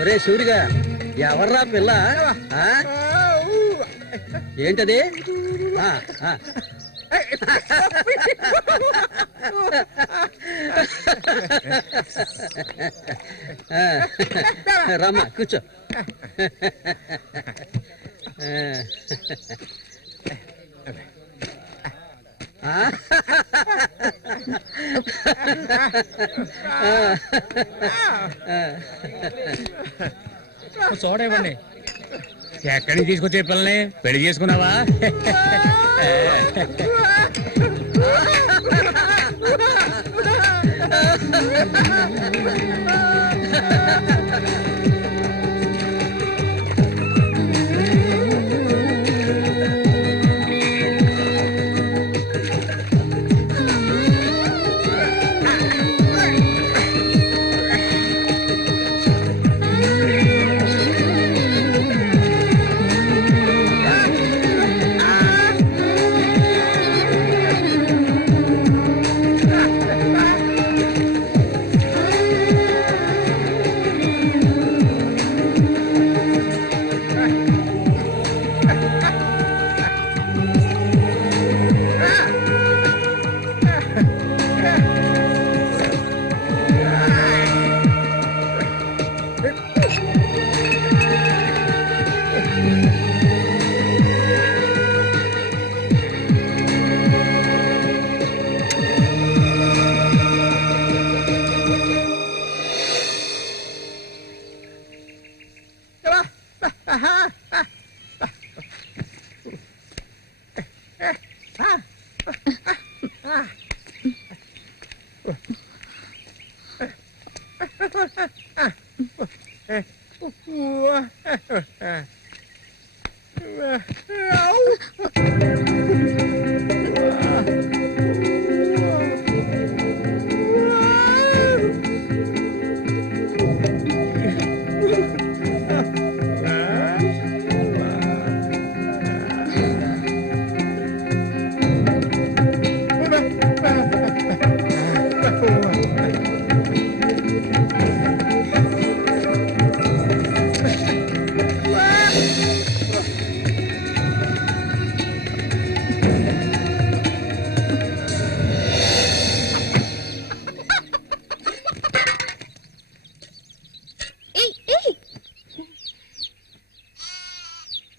ఒరే సూరిగా, ఎవర్రా పిల్ల? ఏంటది? రమ్మా కూర్చో. చూడవండి, ఎక్కడికి తీసుకొచ్చే పిల్లని పెళ్లి చేసుకున్నావా?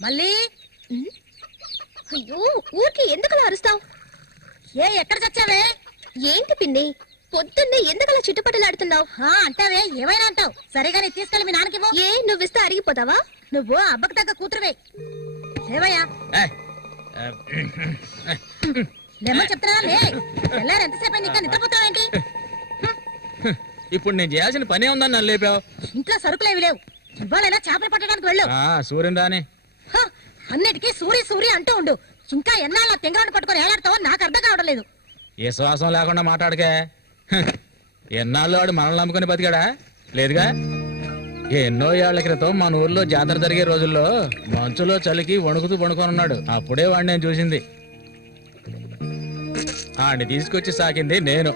మళ్ళీ అయ్యో, ఊరికి ఎందుకలా అరుస్తావు? ఎక్కడ చచ్చావే? ఏంటి పిన్ని, పొద్దున్నే ఎందుకలా చుట్టుపట్టలాడుతున్నావు? అంటావే, ఏమైనా అంటావు. సరిగానే తీసుకెళ్ళి మీ నాన్నకివ్వు. ఏ, నువ్విస్తే అరిగిపోతావా? నువ్వు అబ్బకు తగ్గ కూతురువే. ఏవయ్యా లేమని చెప్తున్నా. ఎల్లారు ఎంతసేపు నీకు నిద్రపోతావేంటి? ఇప్పుడు నేను చేయాల్సిన పనే ఉందని నన్ను లేపావు. ఇంట్లో సరుకులేవి లేవు. ఇవ్వాలైనా చేపలు పట్టడానికి వెళ్ళు. సూర్యుని రాని అన్నిటికీ సూరి సూరి అంటూ ఉండు. ఇంకా ఎన్నాళ్ళ తెంగరాన్ని పట్టుకొని ఏలాడతావో నాకు అర్థం కావడం లేదు. ఏ శ్వాసం లేకుండా మాట్లాడకే. ఎన్నాళ్ళు వాడు మనల్ని నమ్ముకుని బతికాడా? లేదుగా. ఎన్నో ఏళ్ల క్రితం మన ఊర్లో జాతర జరిగే రోజుల్లో మంచులో చలికి వణుకుతూ పడుకొని ఉన్నాడు. అప్పుడే వాడిని నేను చూసింది. ఆడిని తీసుకొచ్చి సాకింది నేను.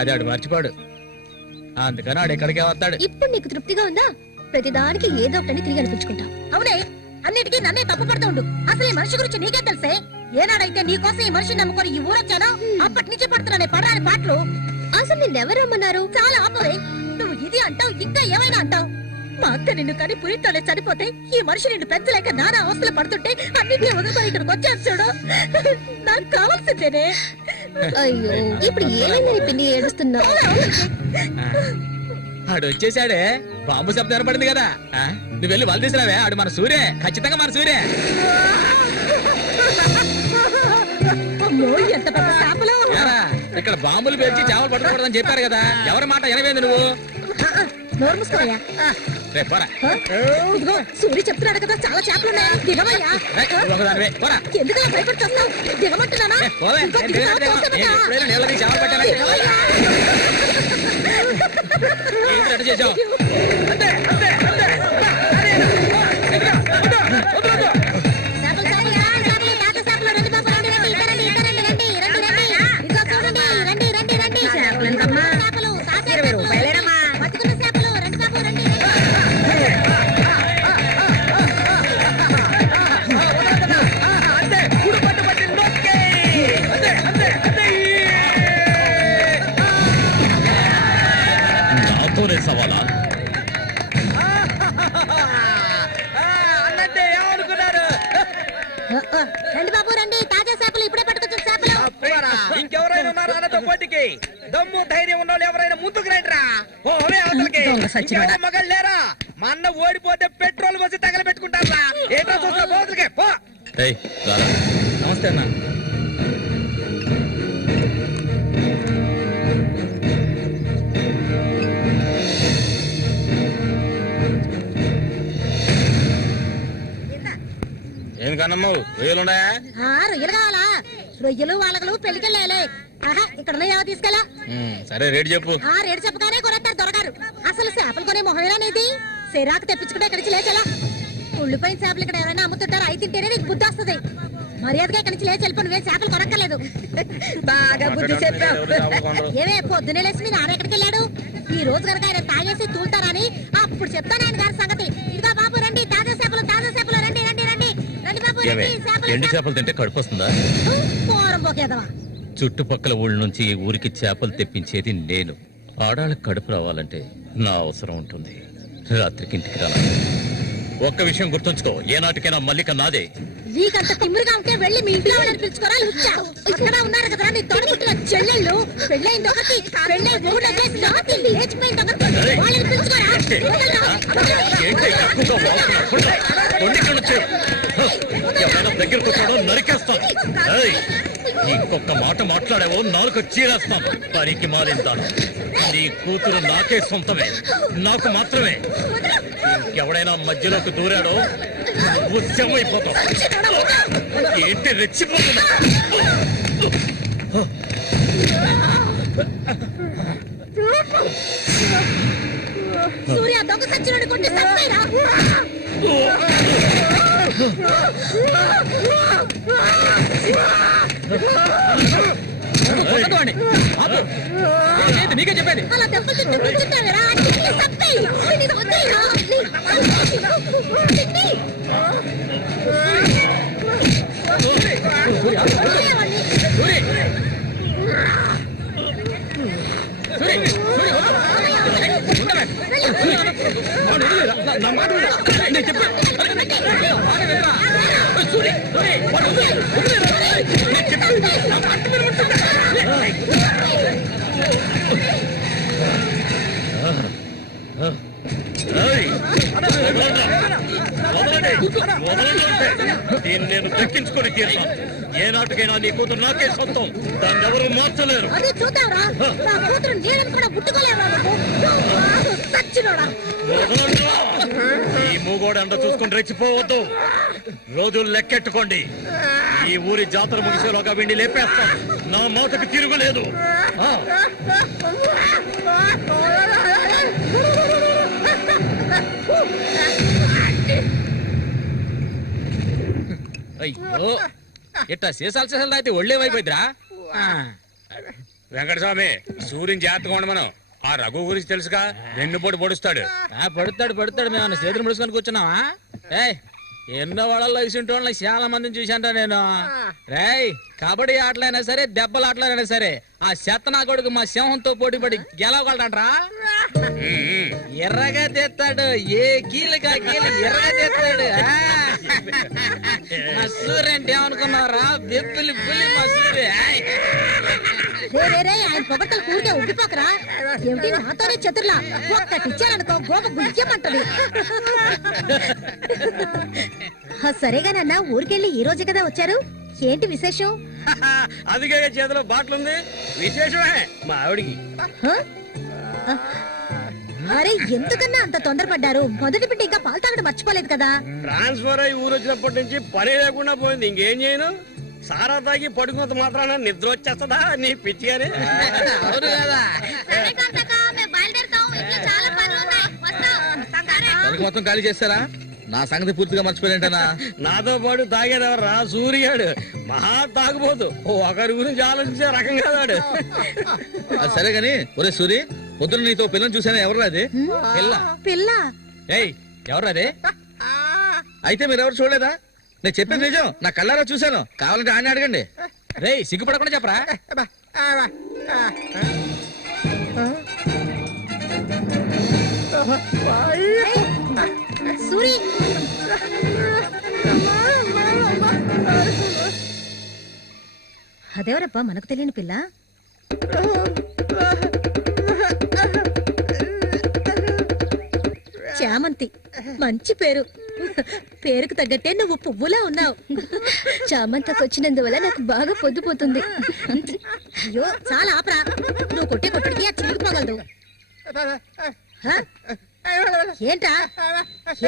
అది ఆడు మర్చిపోడు. అందుకని ఆడు ఎక్కడికే వస్తాడు. ఇప్పుడు నీకు తృప్తిగా ఉందా? ప్రతిదానికి ఏదో ఒకటి తిరిగి అనిపించుకుంటావు. అవునే, అన్నిటికీ నన్నే తప్పు పడుతూ ఉండు. అసలు ఈ మనిషి గురించి నీకే తెలిసే. ఏనాడైతే నీకోసం ఈ మనిషిని నమ్ముకొని ఈ ఊరొచ్చానో అప్పటి నుంచి పడుతున్నానే పడరాని పాటలు. అసలు నిన్నెవరు రమ్మన్నారు? చాలా ఆపవే. నువ్వు ఇది అంటావు, ఇంకా ఏమైనా అంటావు. మా అక్క నిన్ను కానీ పురిట్లోనే చనిపోతే ఈ మనిషి నిన్ను పెంచలేక నానా అవస్థలు పడుతుంటే అన్నింటినీ వదిలిపోయి ఇక్కడికి వచ్చాను చూడు. నాకు కావాల్సిందేనే. అయ్యో, ఇప్పుడు ఏమైందని పిన్ని ఏడుస్తున్నావు? ఆడు వచ్చేసాడే. బాంబు శబ్దం వినపడింది కదా. నువ్వు వెళ్ళి వాళ్ళు తీసుకురావే. ఆడు మన సూర్య, ఖచ్చితంగా మన సూర్య. ఎంత పెద్ద చేపలు. ఇక్కడ బాంబులు పేర్చి చేపలు పట్టుకోకూడదని చెప్పారు కదా. ఎవరి మాట వినవేంది నువ్వు? నోరు మూసుకోవయ్యా. రేపు పోరా. ఇదిగో సూర్య చెప్తున్నాడు కదా చాలా చేపలు ఉన్నాయా, దిగవయ్యా. ఒకదానివే పోరా. ఎందుకలా భయపడి వస్తావు? దిగమంటున్నానా? పోవే. ఇంకో నేను దిగుతావా? దిగను. తోసేదన్నా? నేను ఎప్పుడైనా నీళ్ళకి చేపలు పట్టానా? దిగవయ్యా. ఏంటి అటు చేసావు? చేపలు చాలయ్యా, చేపలు, తాత చేపలు, రండి బాబు, రండి, రండి, ఇక రండి, ఇక రండి, రండి, రండి, రండి. ఇదిగో చూడండి, రండి, రండి, రండి. చేపలు, తాత చేపలు, బతుకున్న చేపలు, రండి బాబు, రండి, రండి. నాతోనే సవాలా? అన్నట్టే ఏమనుకున్నారు? రండి బాబు, రండి, తాజా చేపలు, ఇప్పుడే పట్టుకొచ్చిన చేపలు. ఇంకెవరైనా ఉన్నారా అన్నతో పోటీకి? దమ్ము ధైర్యం ఉన్న వాళ్ళు ఎవరైనా ముందుకు రండిరా. ఓరే అవతలకి. ఇంకెవరో మగాళ్ళు లేరా? మా అన్న ఓడిపోతే పెట్రోల్ పోసి తగలబెట్టుకుంటారా? ఏంటో చూస్తా పోతులకే పో. నమస్తే అన్న. ఏం కన్నమ్మావు రొయ్యలున్నాయా? రొయ్యలు కావాలా? రొయ్యలు వాళ్ళగలు పెళ్లికెళ్ళాలి. ఆహా, ఇక్కడ ఉన్నాయా తీసుకెళ్ళా. సరే రేటు చెప్పు. రేటు చెప్పగానే కొనేస్తారు దొరగారు. అసలు చేపలు కొనే మొహమేనా నీది? సిరాకు తెప్పించుకుంటే ఇక్కడి నుంచి లేచలా. ఉళ్ళిపోయిన చేపలు ఇక్కడ ఎవరైనా అమ్ముతుంటారా? అయి తింటేనే నీకు బుద్ధి వస్తుంది. మర్యాదగా ఇక్కడి నుంచి లేచి వెళ్ళిపోయి నువ్వేం చేపలు కొనక్కర్లేదు. బాగా బుద్ధి చెప్పావు. ఏమే పొద్దునే లేచి మీ నాన్న ఎక్కడికి వెళ్ళాడు? ఈ రోజు కనుక ఆయన తాగేసి తూలుతారని అప్పుడు చెప్తాను ఆయన గారి సంగతి. ఇదిగా బాబు రండి, తాజా చేపలు, తాజా చేపలు, రండి, రండి, రండి, రండి బాబు, రండి. ఎండు చేపలు తింటే కడుపు వస్తుందా? పోరం పోకేదవా. చుట్టుపక్కల ఊళ్ళ నుంచి ఈ ఊరికి చేపలు తెప్పించేది నేను. ఆడాళ్ళకి కడుపు రావాలంటే నా అవసరం ఉంటుంది. రాత్రికి ఇంటికి రా. ఒక్క విషయం గుర్తుంచుకో, ఏనాటికైనా మల్లిక నాదే. నీకంత తిమ్మిరిగా ఉంటే వెళ్ళి మీ ఇంట్లో వాళ్ళని పిలుచుకోరా. లుచ్చా అక్కడ ఉన్నారు కదా నీ తోడుపుట్టిన చెల్లెళ్ళు. పెళ్ళైంది ఒకటి, పెళ్ళై మూడు జాతి లేచిపోయింది ఒకటి. వాళ్ళని పిలుచుకోరా. ఏంటి ఎక్కువగా వాగుతున్నావు? కొండిక్కడ నుంచి ఎవరైనా దగ్గరకు వచ్చాడో నరికేస్తాను. ఏయ్, ఇంకొక మాట మాట్లాడావో నాలుగు చీరేస్తాను. పనికి మారిందాను. నీ కూతురు నాకే సొంతమే, నాకు మాత్రమే. ఎవడైనా మధ్యలోకి దూరాడో ఉద్యమైపోతావు. ఏంటి రెచ్చిపోతున్నా? సూర్య దొంగ సచ్చినోడి కొట్టి చంపేరా. నీకే చెప్పేది. అలా దెబ్బలు తింటే కూర్చుంటావేరా. చంపేయి. వద్దేరా. దీన్ని నేను దక్కించుకొని తీరుతాను. ఏ నాటికైనా నీ కూతురు నాకే సొంతం. దాన్ని ఎవరు మార్చలేరు. అదే చూద్దాంరా. నా కూతురు నీళ్ళని కూడా ముట్టుకోలేవా నువ్వు? సచ్చినోడా. ఈ మూగోడు అంట చూసుకుని రెచ్చిపోవద్దు. రోజులు లెక్కెట్టుకోండి. ఈ ఊరి జాతర ముగిసేలోగా వీడిని లేపేస్తాను. నా మాటకు తిరుగులేదు. అయ్యో, ఇట్టా సీసాలు అయితే ఒళ్ళేమైపోయిద్దిరా. వెంకటస్వామి, సూర్యుని జాగ్రత్తగా ఉండమను. ఆ రఘు గురించి తెలుసుగా, వెన్నుపోటు పొడుస్తాడు. పడుతాడు మేము చేతులు ముడుచుకొని కూర్చున్నావా? ఏయ్, ఎన్నో వాళ్ళల్లో ఇసుంటోళ్ళని చాలా మందిని చూశాంటా నేను. రేయ్, కబడ్డీ ఆటలైనా సరే, దెబ్బల ఆటలైనా సరే, ఆ శతనా కొడుకు మా సింహంతో పోటీపడి గెలవగలడంట్రా. ఎర్రగా తెస్తాడు, ఏ కీలుగా కీలు ఎర్రగా తెస్తాడు. మా సూర్య అంటే ఏమనుకున్నారా? బెబ్బిలి పులి మా సూర్య. ఆయన పొగట్టలు కూడితే ఉబ్బిపోకరా. ఏమిటి నాతోనే చతుర్లా? ఒక్కటి ఇచ్చారనుకో గోప గుయ్యమంటది. సరేగానన్నా, ఊరికెళ్ళి ఈ రోజు కదా వచ్చారు. ఏంటి విశేషం? అదిగే చేతిలో బాటలుంది. విశేషమే మా ఆవిడికి. అరే ఎందుకన్నా అంత తొందరపడ్డారు? మొదటి బిడ్డ ఇంకా పాలు తాగడం మర్చిపోలేదు కదా. ట్రాన్స్ఫర్ అయ్యి ఊరు వచ్చినప్పటి నుంచి పని లేకుండా పోయింది. ఇంకేం చేయను? సారా తాగి పడుకున్నంత మాత్రాన నిద్ర వచ్చేస్తుందా నీ పిచ్చి గాని? అవును కదా. మొత్తం ఖాళీ చేస్తారా? నా సంగతి పూర్తిగా మర్చిపోయినట్టేనా? నాతో పాటు తాగేదెవర్రా? సూర్యాడు మహా తాగుపోతు. ఒకరి గురించి ఆలోచించే రకం కాదాడు. అది సరే గాని, ఒరే సూరి, పొద్దున్న నీతో పిల్లని చూసాను. ఎవరు అది? పిల్ల. పిల్ల? ఏయ్, ఎవరు అది? అయితే మీరు ఎవరు చూడలేదా? నేను చెప్పేది నిజం, నా కళ్ళారా చూశాను. కావాలంటే ఆయన అడగండి. రేయ్, సిగ్గుపడకుండా చెప్పరా? సూరి, అదెవరబ్బా మనకు తెలియని పిల్ల? చామంతి. మంచి పేరు. పేరుకు తగ్గట్టే నువ్వు పువ్వులా ఉన్నావు. చామంతకు వచ్చినందువల్ల నాకు బాగా పొద్దుపోతుంది. అయ్యో చాలా ఆపరా. నువ్వు కొట్టే కొట్టుడికి ఆ చిరిగిపోగలదు. ఏంటా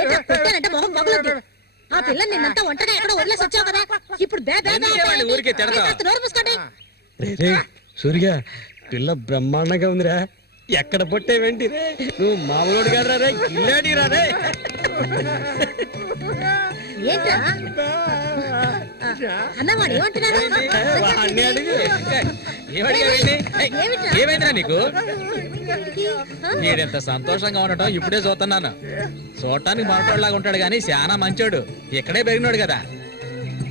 ఏంటా కొట్టానంటే మొహం మొగలద్దు. ఆ పిల్లని నిన్నంతా ఒంటగా ఎక్కడో వదిలేసి వచ్చావు కదా. ఇప్పుడు ఊరికే తిడతావా? నోరు మూసుకోండి. సూర్య, పిల్ల బ్రహ్మాండంగా ఉందిరా. ఎక్కడ పొట్టేవేంటి రే? నువ్వు మామూలు కాదురా రే, గిల్లాడి రా రే. ఏంట్రా అన్నవాడు ఏమంటున్నాడు? వాడిని అడుగు. ఏమైందిరా నీకు? మీరెంత సంతోషంగా ఉండటం ఇప్పుడే చూస్తున్నాను. చూడటానికి మాట్లాడలాగా ఉంటాడు గాని చాలా మంచోడు. ఇక్కడే పెరిగినాడు కదా.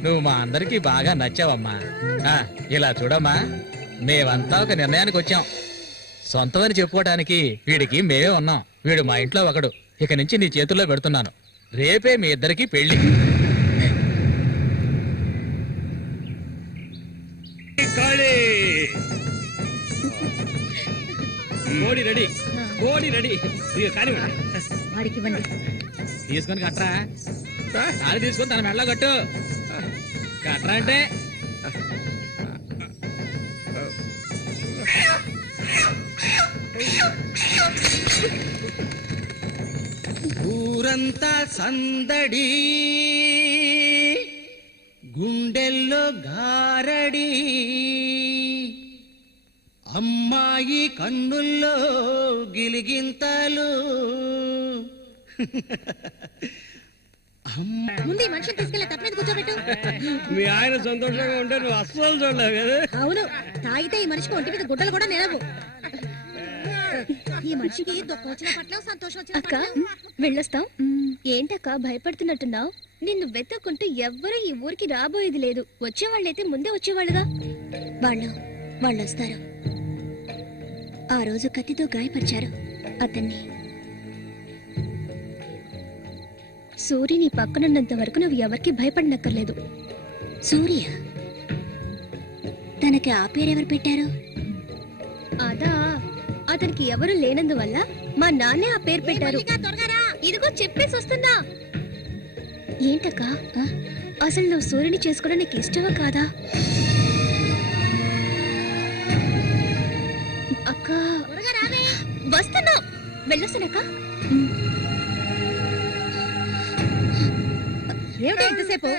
నువ్వు మా అందరికి బాగా నచ్చావమ్మా. ఇలా చూడమ్మా, మేమంతా ఒక నిర్ణయానికి వచ్చాం. సొంతమని చెప్పుకోవడానికి వీడికి మేమే ఉన్నాం. వీడు మా ఇంట్లో ఒకడు. ఇక నుంచి నీ చేతుల్లో పెడుతున్నాను. రేపే మీ ఇద్దరికి పెళ్లి. కోడి రెడీ, కోడి రెడీ. వాడికి ఇవ్వండి. తీసుకొని కట్టరా. అది తీసుకొని తన మెడలో కట్టు. కట్టరా అంటే ఊరంతా సందడి, గుండెల్లో గారడి, అమ్మాయి కన్నుల్లో గిలిగింతలు. ముందు ఈ మనిషిని తీసుకెళ్ళి తప్ప మీద కూర్చోబెట్టు. మీ ఆయన సంతోషంగా ఉంటే నువ్వు అస్సలు చూడలేవు కదా. అవును, తాగితే ఈ మనిషికి ఒంటి మీద గుడ్డలు కూడా నిలవు. ఈ మనిషికి దుఃఖం వచ్చిన పట్ల సంతోషం వచ్చిన అక్క వెళ్ళొస్తాం. ఏంటక్క భయపడుతున్నట్టున్నావు? నిన్ను వెతుక్కుంటూ ఎవ్వరూ ఈ ఊరికి రాబోయేది లేదు. వచ్చేవాళ్ళైతే ముందే వచ్చేవాళ్ళుగా. వాళ్ళు వస్తారు. ఆ రోజు కత్తితో గాయపరిచారు అతన్ని. సూర్య నీ పక్కనున్నంత వరకు నువ్వు ఎవరికి భయపడనక్కర్లేదు. సూర్య? తనకి ఆ పేరెవరు పెట్టారు? అదా, అతనికి ఎవరు లేనందువల్ల మా నాన్నే ఆ పేరు పెట్టారు. ఇదిగో చెప్పేసి వస్తున్నా. ఏంటక్క, అసలు నువ్వు సూర్యుని చేసుకోవడం నీకు ఇష్టమా కాదా? అక్క వస్తున్నా, వెళ్ళొస్తానక్క. ఏమిటో ఇంతసేపు?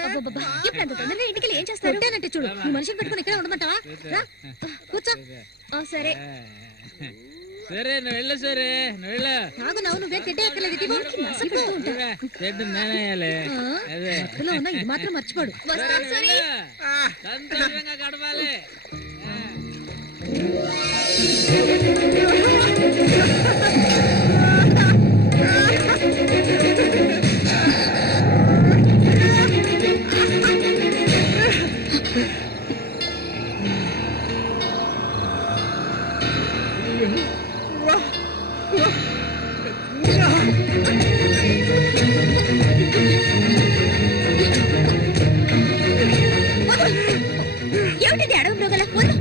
ఇప్పుడు అంత తొందరగా ఇంటికి ఏం చేస్తారు? అంటే చూడు, ఈ మనిషిని పెట్టుకుని ఇక్కడే ఉండమంటావా? కూర్చో. సరే సరే, నువ్వు వెళ్ళు. సరే, నువ్వు వెళ్ళు. తాగు నవ్వు, నువ్వే తిట్టే ఎక్కలేదు. మత్తులో ఉన్న ఇది మాత్రం మర్చిపోడు. సంతోషంగా గడపాలి. ఏమిటి అడవి మృగల? వద్దు.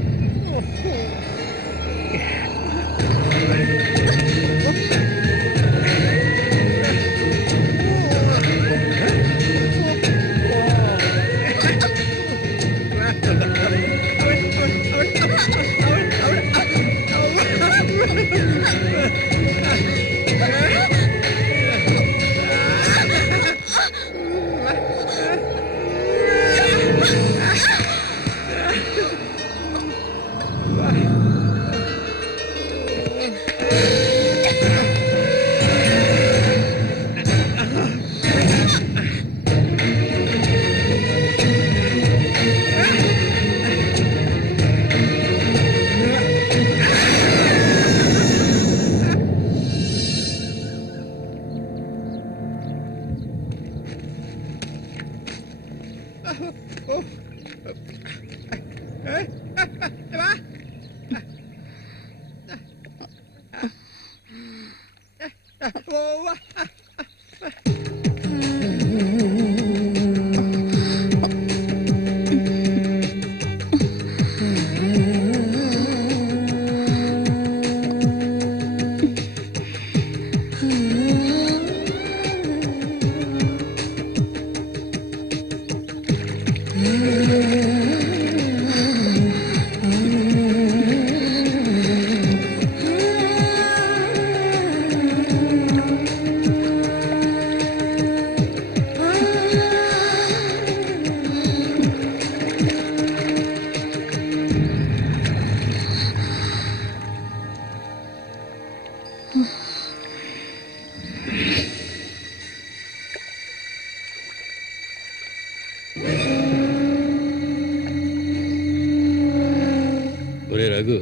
ఒరే రఘు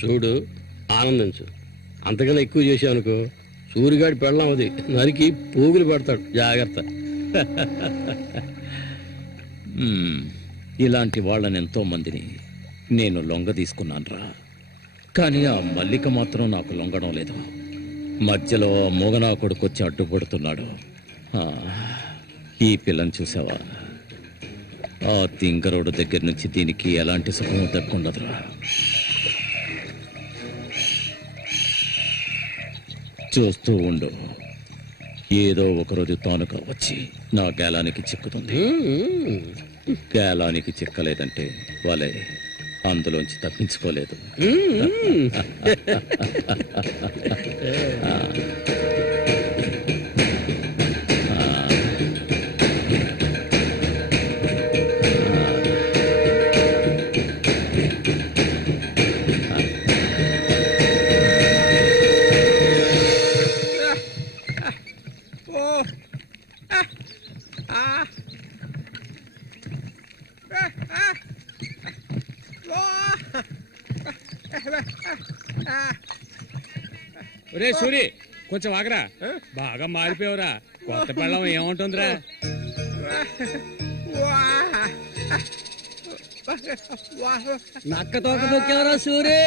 చూడు, ఆనందించు. అంతకన్నా ఎక్కువ చేసావు అనుకో సూరిగాడి పెళ్ళం అది నరికి పోగులు పెడతాడు. జాగ్రత్త. ఇలాంటి వాళ్ళని ఎంతో మందిని నేను లొంగ తీసుకున్నానురా. కానీ ఆ మల్లిక మాత్రం నాకు లొంగడం లేదు. మధ్యలో మూగనా కొడుకు వచ్చి అడ్డుపడుతున్నాడు. ఈ పిల్లని చూసావా? ఆ తింగరోడు దగ్గర నుంచి దీనికి ఎలాంటి సుఖం దక్కుండదురా. చూస్తూ ఉండు, ఏదో ఒకరోజు తానుగా వచ్చి నా గేలానికి చిక్కుతుంది. గేలానికి చిక్కలేదంటే వాళ్ళే అందులోంచి తప్పించుకోలేదు. ఒరే సూరి, కొంచెం ఆగరా. బాగా మారిపోయావురా. కొత్త పెళ్ళం ఏముంటుందిరా? నక్క తోక తొక్కేవరా సూరి.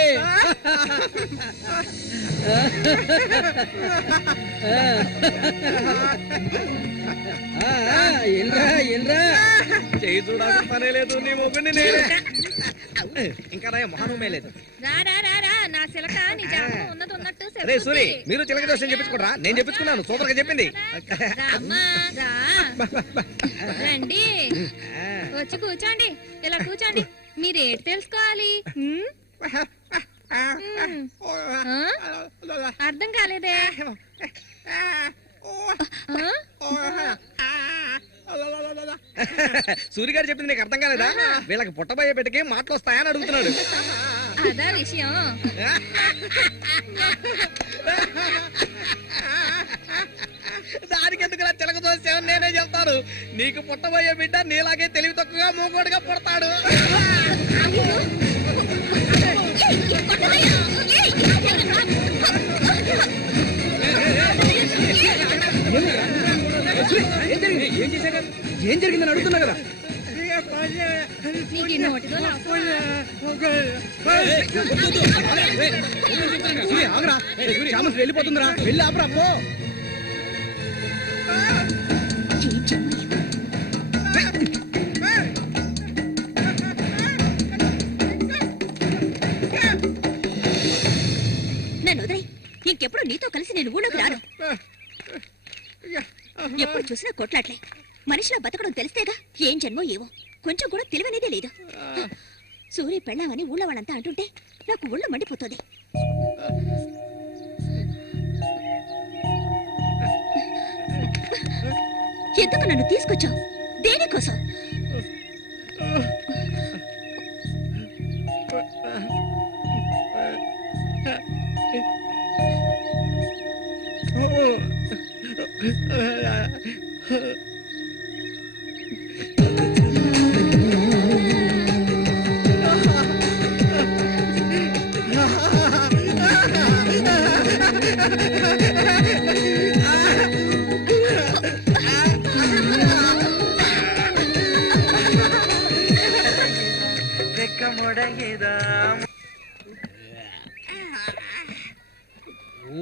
చేయి చూడాల్సిన పనే లేదు, నీ మొగ్గుని నేనే. ఇంకా నా మొహనమే లేదు. అరే సూరి, మీరు చిలక దోషం చెప్పించుకోరా? నేను చెప్పించుకున్నాను, సూపర్ గా చెప్పింది. రండి, వచ్చి కూర్చోండి. ఇలా కూర్చోండి. మీరేటి తెలుసుకోవాలి? అర్థం కాలేదే? సూర్య గారు చెప్పింది నీకు అర్థం కాలేదా? వీళ్ళకి పుట్టబోయే బిడ్డకి మాటలు వస్తాయని అడుగుతున్నాడు. అదా విషయం. దానికి ఎందుకు చిలక దోషం నేనే చెప్తాను. నీకు పుట్టబోయే బిడ్డ నీలాగే తెలివి తక్కువగా మూగోడుగా పుడతాడు. ఏం జరిగిందని అడుగుతున్నా కదా. నీకు ఈ నోటితో వెళ్ళిపోతుందిరా, వెళ్ళి ఆపరా పో. నన్ను వదిలే. ఇంకెప్పుడు నీతో కలిసి నేను ఊళ్ళోకి రాను. ఎప్పుడు చూసినా కొట్లాట్లే. మనిషిలో బతకడం తెలిస్తేగా. ఏం జన్మో ఏవో, కొంచెం కూడా తెలివనేదే లేదు. సూర్య పెళ్ళామని ఊళ్ళో వాళ్ళంతా అంటుంటే నాకు ఒళ్ళు మండిపోతుంది. ఎందుకు నన్ను తీసుకొచ్చావు? దేనికోసం?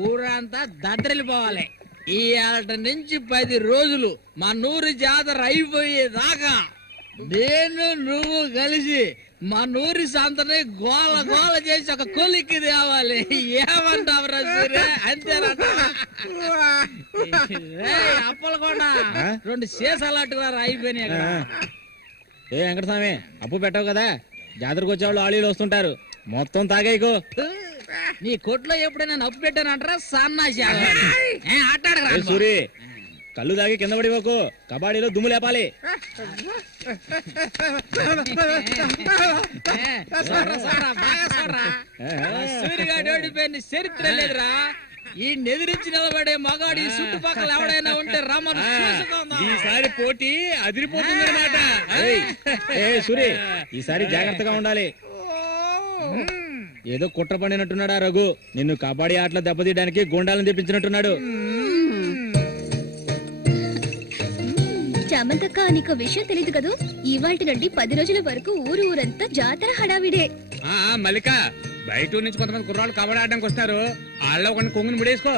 ఊరంతా దద్దరిల్లిపోవాలి. ఇవాళ నుంచి 10 రోజులు మా నూరు జాతర అయిపోయేదాకా నేను నువ్వు కలిసి మా నూరి సంతని గోల గోల చేసి ఒక కొలిక్కి తేవాలి. ఏమంటావురా సూర్య? అంతేనంట. అప్పలు కూడా 2 సీసాలట్టుగా అయిపోయినాయి అక్కడ. ఏ వెంకటస్వామి అప్పు పెట్టావు కదా, జాతరకు వచ్చేవాళ్ళు ఆళీలు వస్తుంటారు, మొత్తం తాగేయకు. నీ కొట్లో ఎప్పుడైనా నప్పు పెట్టానంటారా సన్నాసి? ఆటాడరా సూరి, కళ్ళు తాగి కింద పడిపోకు, కబాడీలో దుమ్ము లేపాలి. సూర్యగాడు ఓడిపోయిన చరిత్ర లేదురా. ఈ నెదిరించి నిలబడే మగాడు ఈ చుట్టుపక్కల ఎవడైనా ఉంటే రమ్మను. ఈసారి పోటీ అదిరిపోతుంది అనమాట. సూరి, ఈసారి జాగ్రత్తగా ఉండాలి. ఏదో కుట్ర పడినట్టున్నాడా రఘు, నిన్ను కబడ్డీ ఆటలో దెబ్బతీయడానికి గుండాలను తెప్పించినట్టున్నాడు. చామంతక్క, నీకు విషయం తెలీదు కదూ, ఇవాల్టి నుండి 10 రోజుల వరకు ఊరంతా జాతర హడావిడే. మల్లిక, బయట ఊరు నుంచి కొంతమంది కుర్రాళ్ళు కబడ్డీ ఆడడానికి వస్తారు, వాళ్ళ ఒక కొంగుని ముడేసుకో.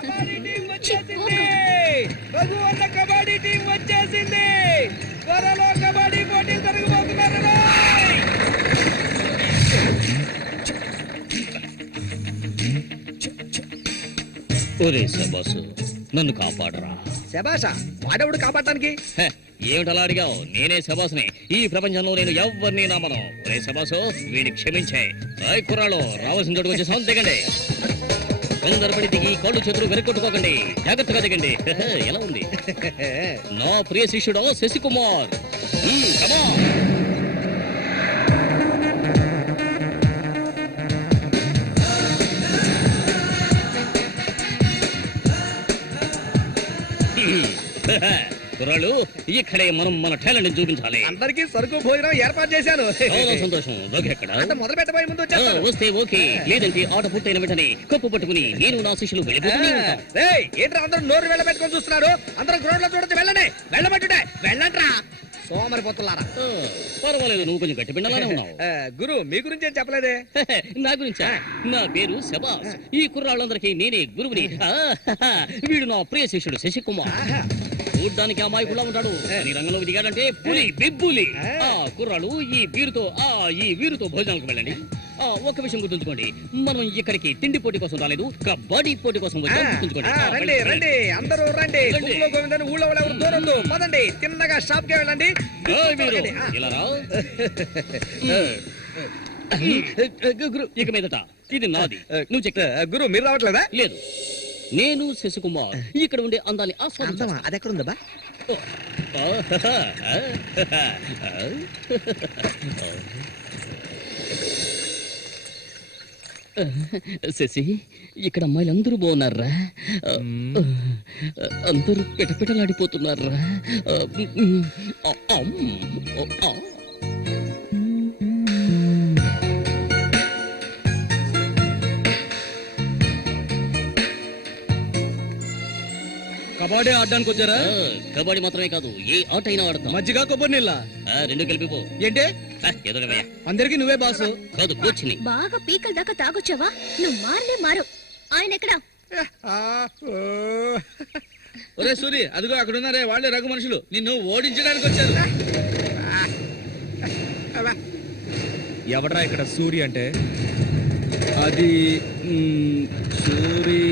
కబడ్డీ టీం వచ్చేసింది. త్వరలో కబడ్డీ పోటీలు జరగబోతున్నారు. ఒరే శబాసు, నన్ను కాపాడరా. శబాషా, వాడెవడు కాపాడటానికి? ఏమిటలా అడిగావు? నేనే శబాసుని. ఈ ప్రపంచంలో నేను ఎవరిని నమ్మను. ఒరే శబాసు, వీడిని క్షమించే. కుర్రాళ్ళు రావాల్సిన చోటుకు వచ్చి సౌండ్ దిగండి. అందరపడి దిగి కాళ్ళు చేతులు వెనక్కొట్టుకోకండి, జాగ్రత్తగా దిగండి. ఎలా ఉంది నా ప్రియ శిష్యుడు శశికుమార్? కమా కుర్రాళ్ళు, ఇక్కడే మనం మన టాలెంట్ చూపించాలి. అందరికీ సరుకు భోజనం ఏర్పాటు చేశాను. చాలా సంతోషం. ఎక్కడ మొదలు పెట్టబోయే ముందు వస్తే ఓకే, లేదంటే ఆట పూర్తయిన వెంటనే కప్పు పట్టుకుని నేను నా శిష్యులు వెళ్ళిపోతూనే ఉంటాం. ఏంట్రా అందరూ నోరు వెళ్ళబెట్టుకొని చూస్తున్నారు? అందరూ గ్రౌండ్ లో చూడొచ్చు, వెళ్ళండి. వెళ్ళబెట్టుడే, వెళ్ళంట్రా సోమరిపోతున్నారా. పర్వాలేదు, నువ్వు కొంచెం గట్టి పిండలానే ఉన్నావు. గురు, మీ గురించి ఏం చెప్పలేదే? నా గురించా? నా పేరు శబాస్. ఈ కుర్రాళ్ళందరికీ నేనే గురువుని. వీడు నా ప్రియ శిష్యుడు శశికుమార్. చూడ్డానికి అమాయకులా ఉంటాడు, ఈ రంగంలో దిగాడంటే పులి, బిబ్బులి. కుర్రాళ్ళు, ఈ వీరుతో భోజనాలకు వెళ్ళండి. ఒక్క విషయం గుర్తుంచుకోండి, మనం ఇక్కడికి తిండి పోటీ కోసం రాలేదు, కబడ్డీ పోటీ కోసం వచ్చాం. రండి రండి, అందరూ రండి. గోవిందని ఊళ్ళో వాళ్ళు ఎవరు దూరొద్దు. పదండి, తిన్నగా షాప్ కి వెళ్ళండి. ఇలా రా. ఇక మీదట ఇది నాది. నువ్వు చెక్. గురు, మీరు రావట్లేదా? లేదు, నేను శశికుమార్ ఇక్కడ ఉండే అందాన్ని ఆస్వాదించా. అది ఎక్కడ ఉందా? శశి, ఇక్కడ అమ్మాయిలు అందరూ బాగున్నారా? అందరూ పిటపిటలాడిపోతున్నారా? కబడ్డీ ఆడడానికి వచ్చారా? కబడ్డీ మాత్రమే కాదు, ఏ ఆట అయినా ఆడతాం. మజ్జిగ కొబ్బరి నీళ్ళ రెండు కలిపిపో. ఏంటి? ఎదురవయ్యా. అందరికి నువ్వే బాసు కాదు, కూర్చుని. బాగా పీకల దాకా తాగొచ్చావా? నువ్వు మారు. ఆయన ఎక్కడా? ఒరే సూరి, అదిగో అక్కడ ఉన్నారే, వాళ్ళే రఘు మనుషులు, నిన్ను ఓడించడానికి వచ్చారు. ఎవడ్రా ఇక్కడ సూరి అంటే? అది సూరి.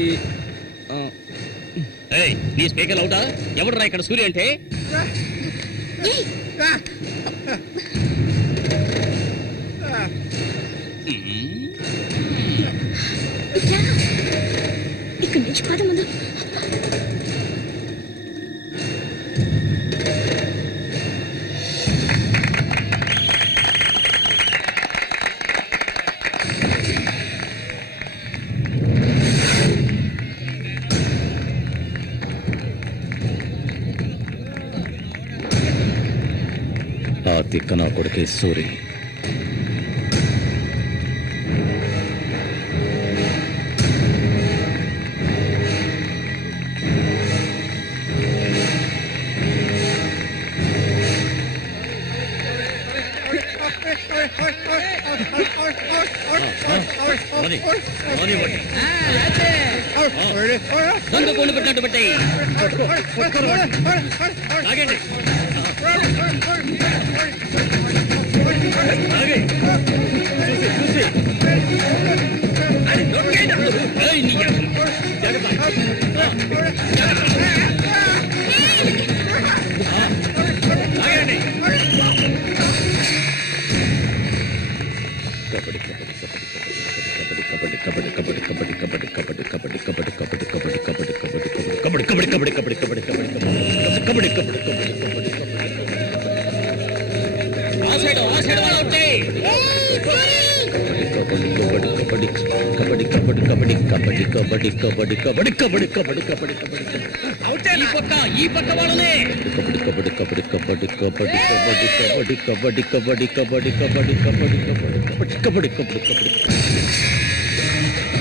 నీ స్పీకర్ అవుతా? ఎవడరా ఇక్కడ సూర్య అంటే? ఇక్కడి నుంచి పద ముందు. ఆ తిక్క నా కొడుకే సూరి. పోనీ, పోనివ్వండి. దొంగ కోళ్ళు పెట్టినట్టు పెట్టాయి. ఆగండి. ఆగి. చూసి. ఏయ్, నీ జాగ్రత్త. ఆగండి. ఈ పక్క వాళ్ళనే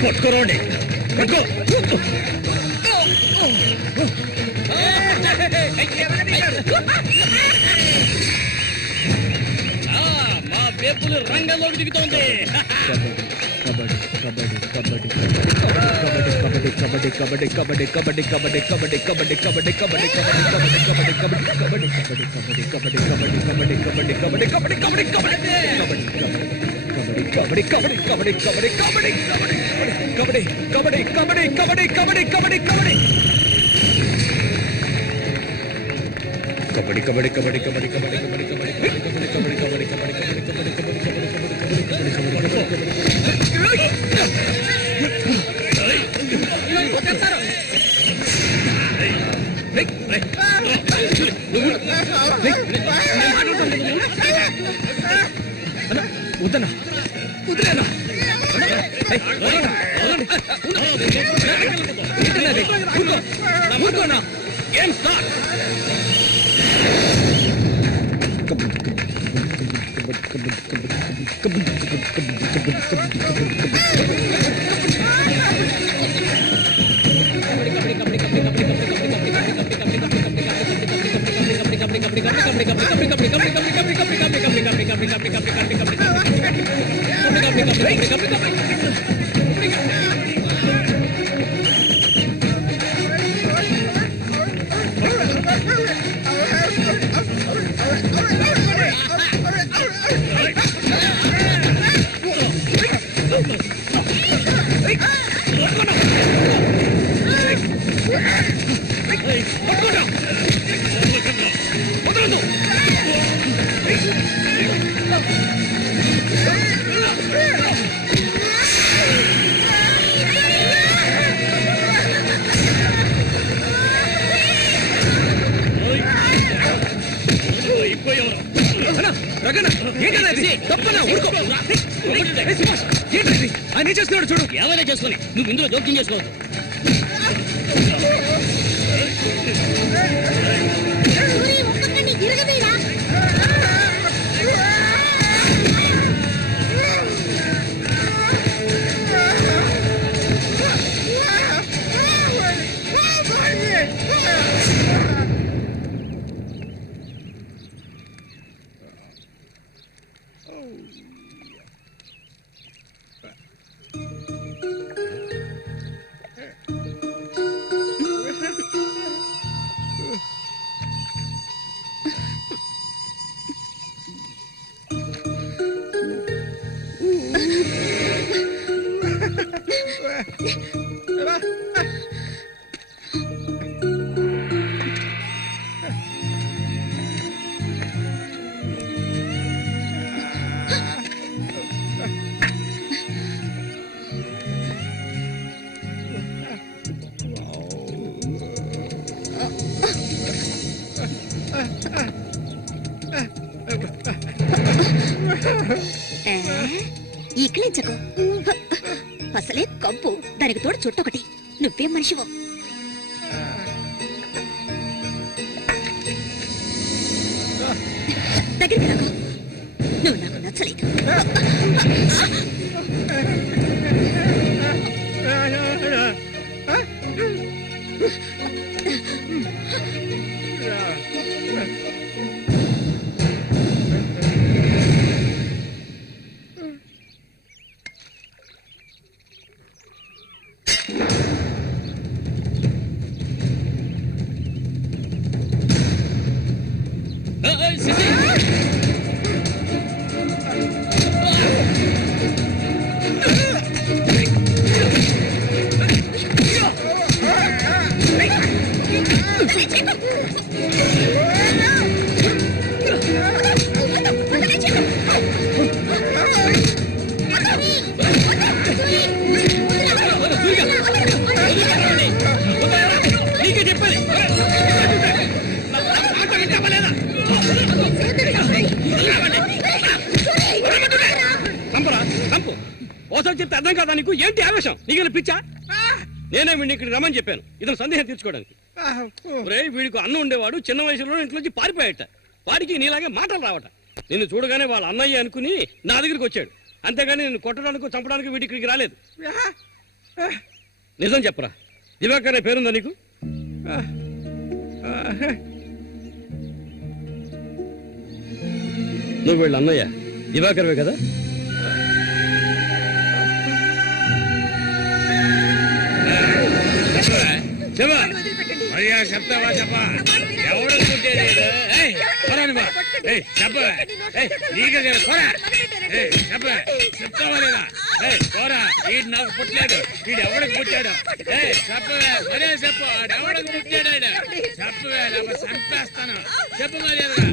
పట్టుకోరండి. పట్టుకో. మా వేపులు రంగంలోకి దిగుతోంది. వద్దన్నా వదిలేనా ఊరుకోనా ఏం స్టార్ట్ ఆయన చేస్తున్నాడు చూడు. ఏమైనా చేసుకొని నువ్వు ఇందులో జోక్యం చేసుకోవద్దు. ఈకిలించకు. అసలే కంపు, దానికి తోడు చుట్టొకటి. నువ్వేం మనిషివో. దగ్గరికి రాకు. నువ్వు నాకు నచ్చలేదు. ఓసారి చెప్తే అర్థం కాదా నీకు? ఏంటి ఆవేశం? నీకు పిచ్చా? నేనే వీడిని ఇక్కడ రమ్మని చెప్పాను ఇతను సందేహం తీర్చుకోవడానికి. వీడికి అన్న ఉండేవాడు, చిన్న వయసులో ఇంట్లోంచి పారిపోయాట. వాడికి నీలాగే మాటలు రావట. నిన్ను చూడగానే వాళ్ళ అన్నయ్య అనుకుని నా దగ్గరికి వచ్చాడు. అంతేగాని నిన్ను కొట్టడానికి చంపడానికి వీడి ఇక్కడికి రాలేదు. నిజం చెప్పరా, దివాకర్ అనే పేరుందా నీకు? నువ్వు వీళ్ళ అన్నయ్య దివాకర్వే కదా? చెప్తావా చెప్పా? ఎవరు చెప్తావా లేదా? పోరా, వీడు నాకు పుట్టలేదు, వీడు ఎవడికి పుట్టాడు? చెప్పవే, మరే చెప్పు, ఎవడికి పుట్టాడు? చెప్పవే, చంపేస్తాను. చెప్పు మర్యాదగా.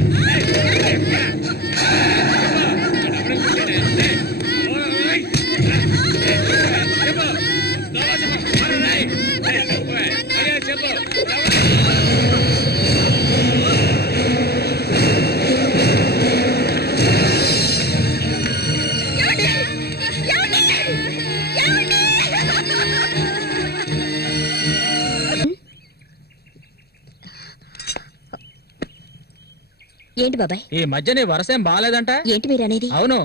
ఏంటి బాబాయ్, ఈ మధ్య నీ వరసేం బాగాలేదంట. ఏంటి మీరు అనేది? అవును,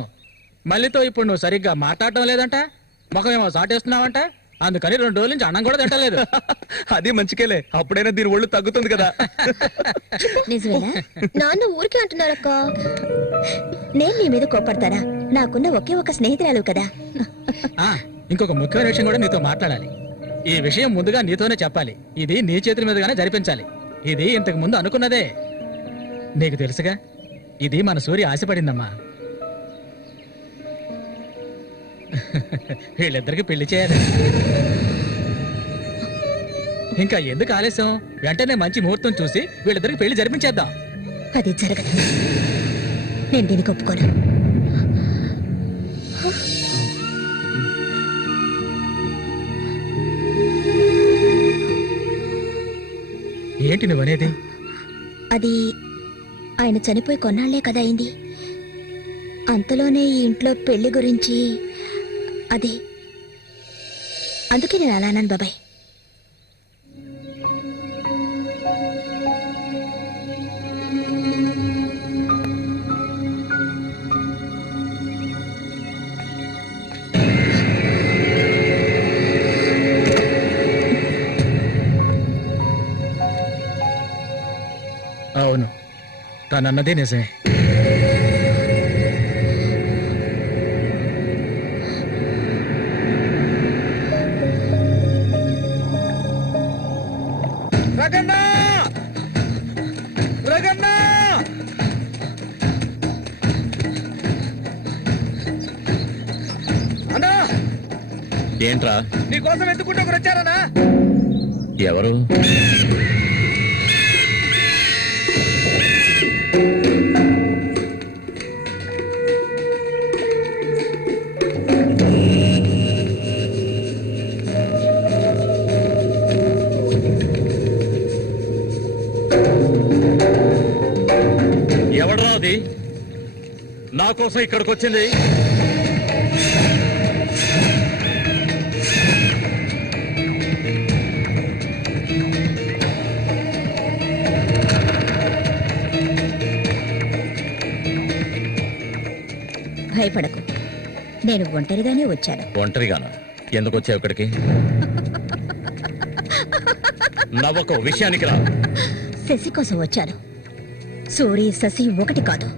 మళ్ళీతో ఇప్పుడు నువ్వు సరిగ్గా మాట్లాడటం లేదంట, ముఖమేమో సాటేస్తున్నావంట. అందుకని 2 రోజుల నుంచి అన్నం కూడా తింటలేదు. అది మంచికేలే, అప్పుడైనా దీని ఒళ్ళు తగ్గుతుంది కదా. నిజమేనా? నాన్న ఊరికే అంటున్నారక్క. నేను మీ మీద కోపడతానా? నాకున్న ఒకే ఒక స్నేహితురాలు కదా. ఇంకొక ముఖ్యమైన విషయం కూడా నీతో మాట్లాడాలి. ఈ విషయం ముందుగా నీతోనే చెప్పాలి. ఇది నీ చేతుల మీదుగానే జరిపించాలి. ఇది ఇంతకు ముందు అనుకున్నదే. నీకు తెలుసుగా, ఇది మన సూర్య ఆశపడిందమ్మా. వీళ్ళిద్దరికి పెళ్లి చేయాలి. ఇంకా ఎందుకు ఆలస్యం? వెంటనే మంచి ముహూర్తం చూసి వీళ్ళిద్దరికి పెళ్లి జరిపించేద్దాం. అది జరగదు. నేను దీనికి ఒప్పుకోను. ఏంటి నువ్వనేది? అది ఆయన చనిపోయి కొన్నాళ్లే కదా అయింది. అంతలోనే ఈ ఇంట్లో పెళ్లి గురించి అదే, అందుకే నేను అలా అన్నాను బాబాయ్. అవును, తనన్నదే నిజమే. ఏంట్రా? నీకోసం ఎత్తుకుంటే ఒకరు వచ్చారనా? ఎవరు? ఎవడరా అది నా కోసం ఇక్కడికి వచ్చింది? భయపడకు, నేను ఒంటరిగానే వచ్చాను. ఒంటరిగానా? ఎందుకు వచ్చావు ఇక్కడికి? నవ్వకు, విషయానికి రా. శశి కోసం వచ్చాను. సూరి శశి ఒకటి కాదు.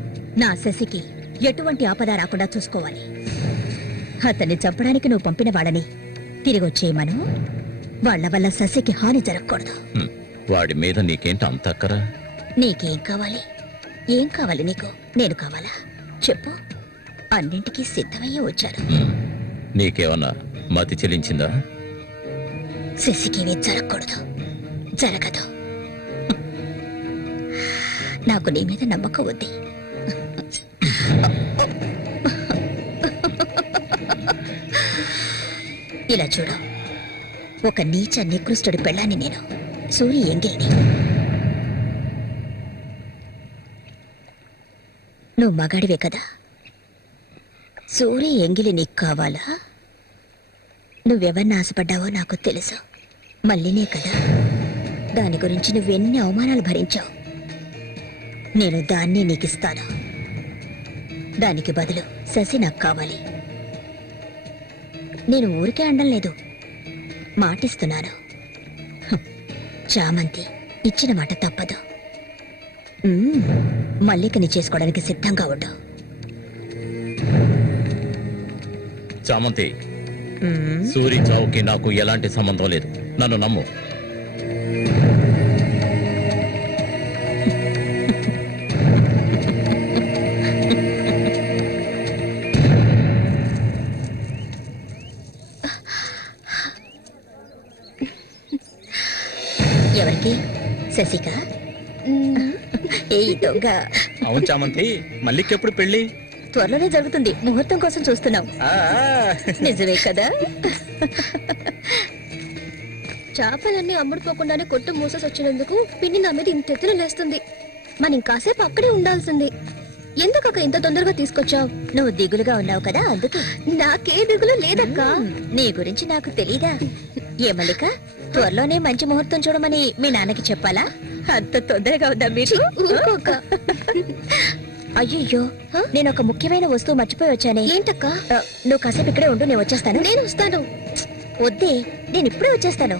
నా శశికి ఎటువంటి ఆపద రాకుండా చూసుకోవాలి. అతన్ని చంపడానికి నువ్వు పంపిన వాళ్ళని తిరిగి వచ్చేయమను. వాళ్ల వల్ల శశికి హాని జరగకూడదు. వాడి మీద నీకేంటి అంత అక్కరా? నీకేం కావాలి? ఏం కావాలి నీకు? నేను కావాలా? చెప్పు. అన్నింటికీ సిద్ధమయ్యే వచ్చాను. నీకేమన్నా మతి చెల్లించిందా? శశికేమీ జరగకూడదు, జరగదు. నాకు నీ మీద నమ్మకం ఉంది. ఇలా చూడు, ఒక నీచ నికృష్టుడి పెళ్ళాన్ని నేను, సూరి ఎంగిల్ని. నువ్వు మగాడివే కదా? సూరి ఎంగిలి నీకు కావాలా? నువ్వెవరిని ఆశపడ్డావో నాకు తెలుసు. మళ్ళీనే కదా. దాని గురించి నువ్వెన్ని అవమానాలు భరించావు. నేను దాన్ని నీకిస్తాను. దానికి బదులు శశి నాకు కావాలి. నేను ఊరికే అండం లేదు, మాటిస్తున్నాను. చామంతి ఇచ్చిన మాట తప్పదు. మల్లికని చేసుకోవడానికి సిద్ధంగా ఉండు. చామంతి, సూరి చావుకి నాకు ఎలాంటి సంబంధం లేదు. నన్ను నమ్ము. ఎవరికి? శశికా? ఏ దొంగ. అవును చామంతి, మల్లికెప్పుడు పెళ్ళి? త్వరలోనే జరుగుతుంది. ముహూర్తం కోసం చూస్తున్నాం. నిజమే కదా? చేపలన్నీ అమ్ముడుపోకుండానే కొట్టు మూసేసి వచ్చినందుకు పిన్ని నా మీద ఇంత ఎత్తున లేస్తుంది. మనం ఇంకాసేపు అక్కడే ఉండాల్సింది. ఎందుకక్క ఇంత తొందరగా తీసుకొచ్చావు? నువ్వు దిగులుగా ఉన్నావు కదా, అందుకే. నాకే దిగులు లేదక్కా. నీ గురించి నాకు తెలీదా? ఏ మల్లిక, త్వరలోనే మంచి ముహూర్తం చూడమని మీ నాన్నకి చెప్పాలా? అంత తొందరగా ఉందా మీరు? ఊరుకోక. అయ్యయ్యో, నేను ఒక ముఖ్యమైన వస్తువు మర్చిపోయి వచ్చానే. ఏంటక్క? నువ్వు కాసేపు ఇక్కడే ఉండు, నేను వచ్చేస్తాను. నేను వస్తాను. వద్దే, నేను ఇప్పుడే వచ్చేస్తాను.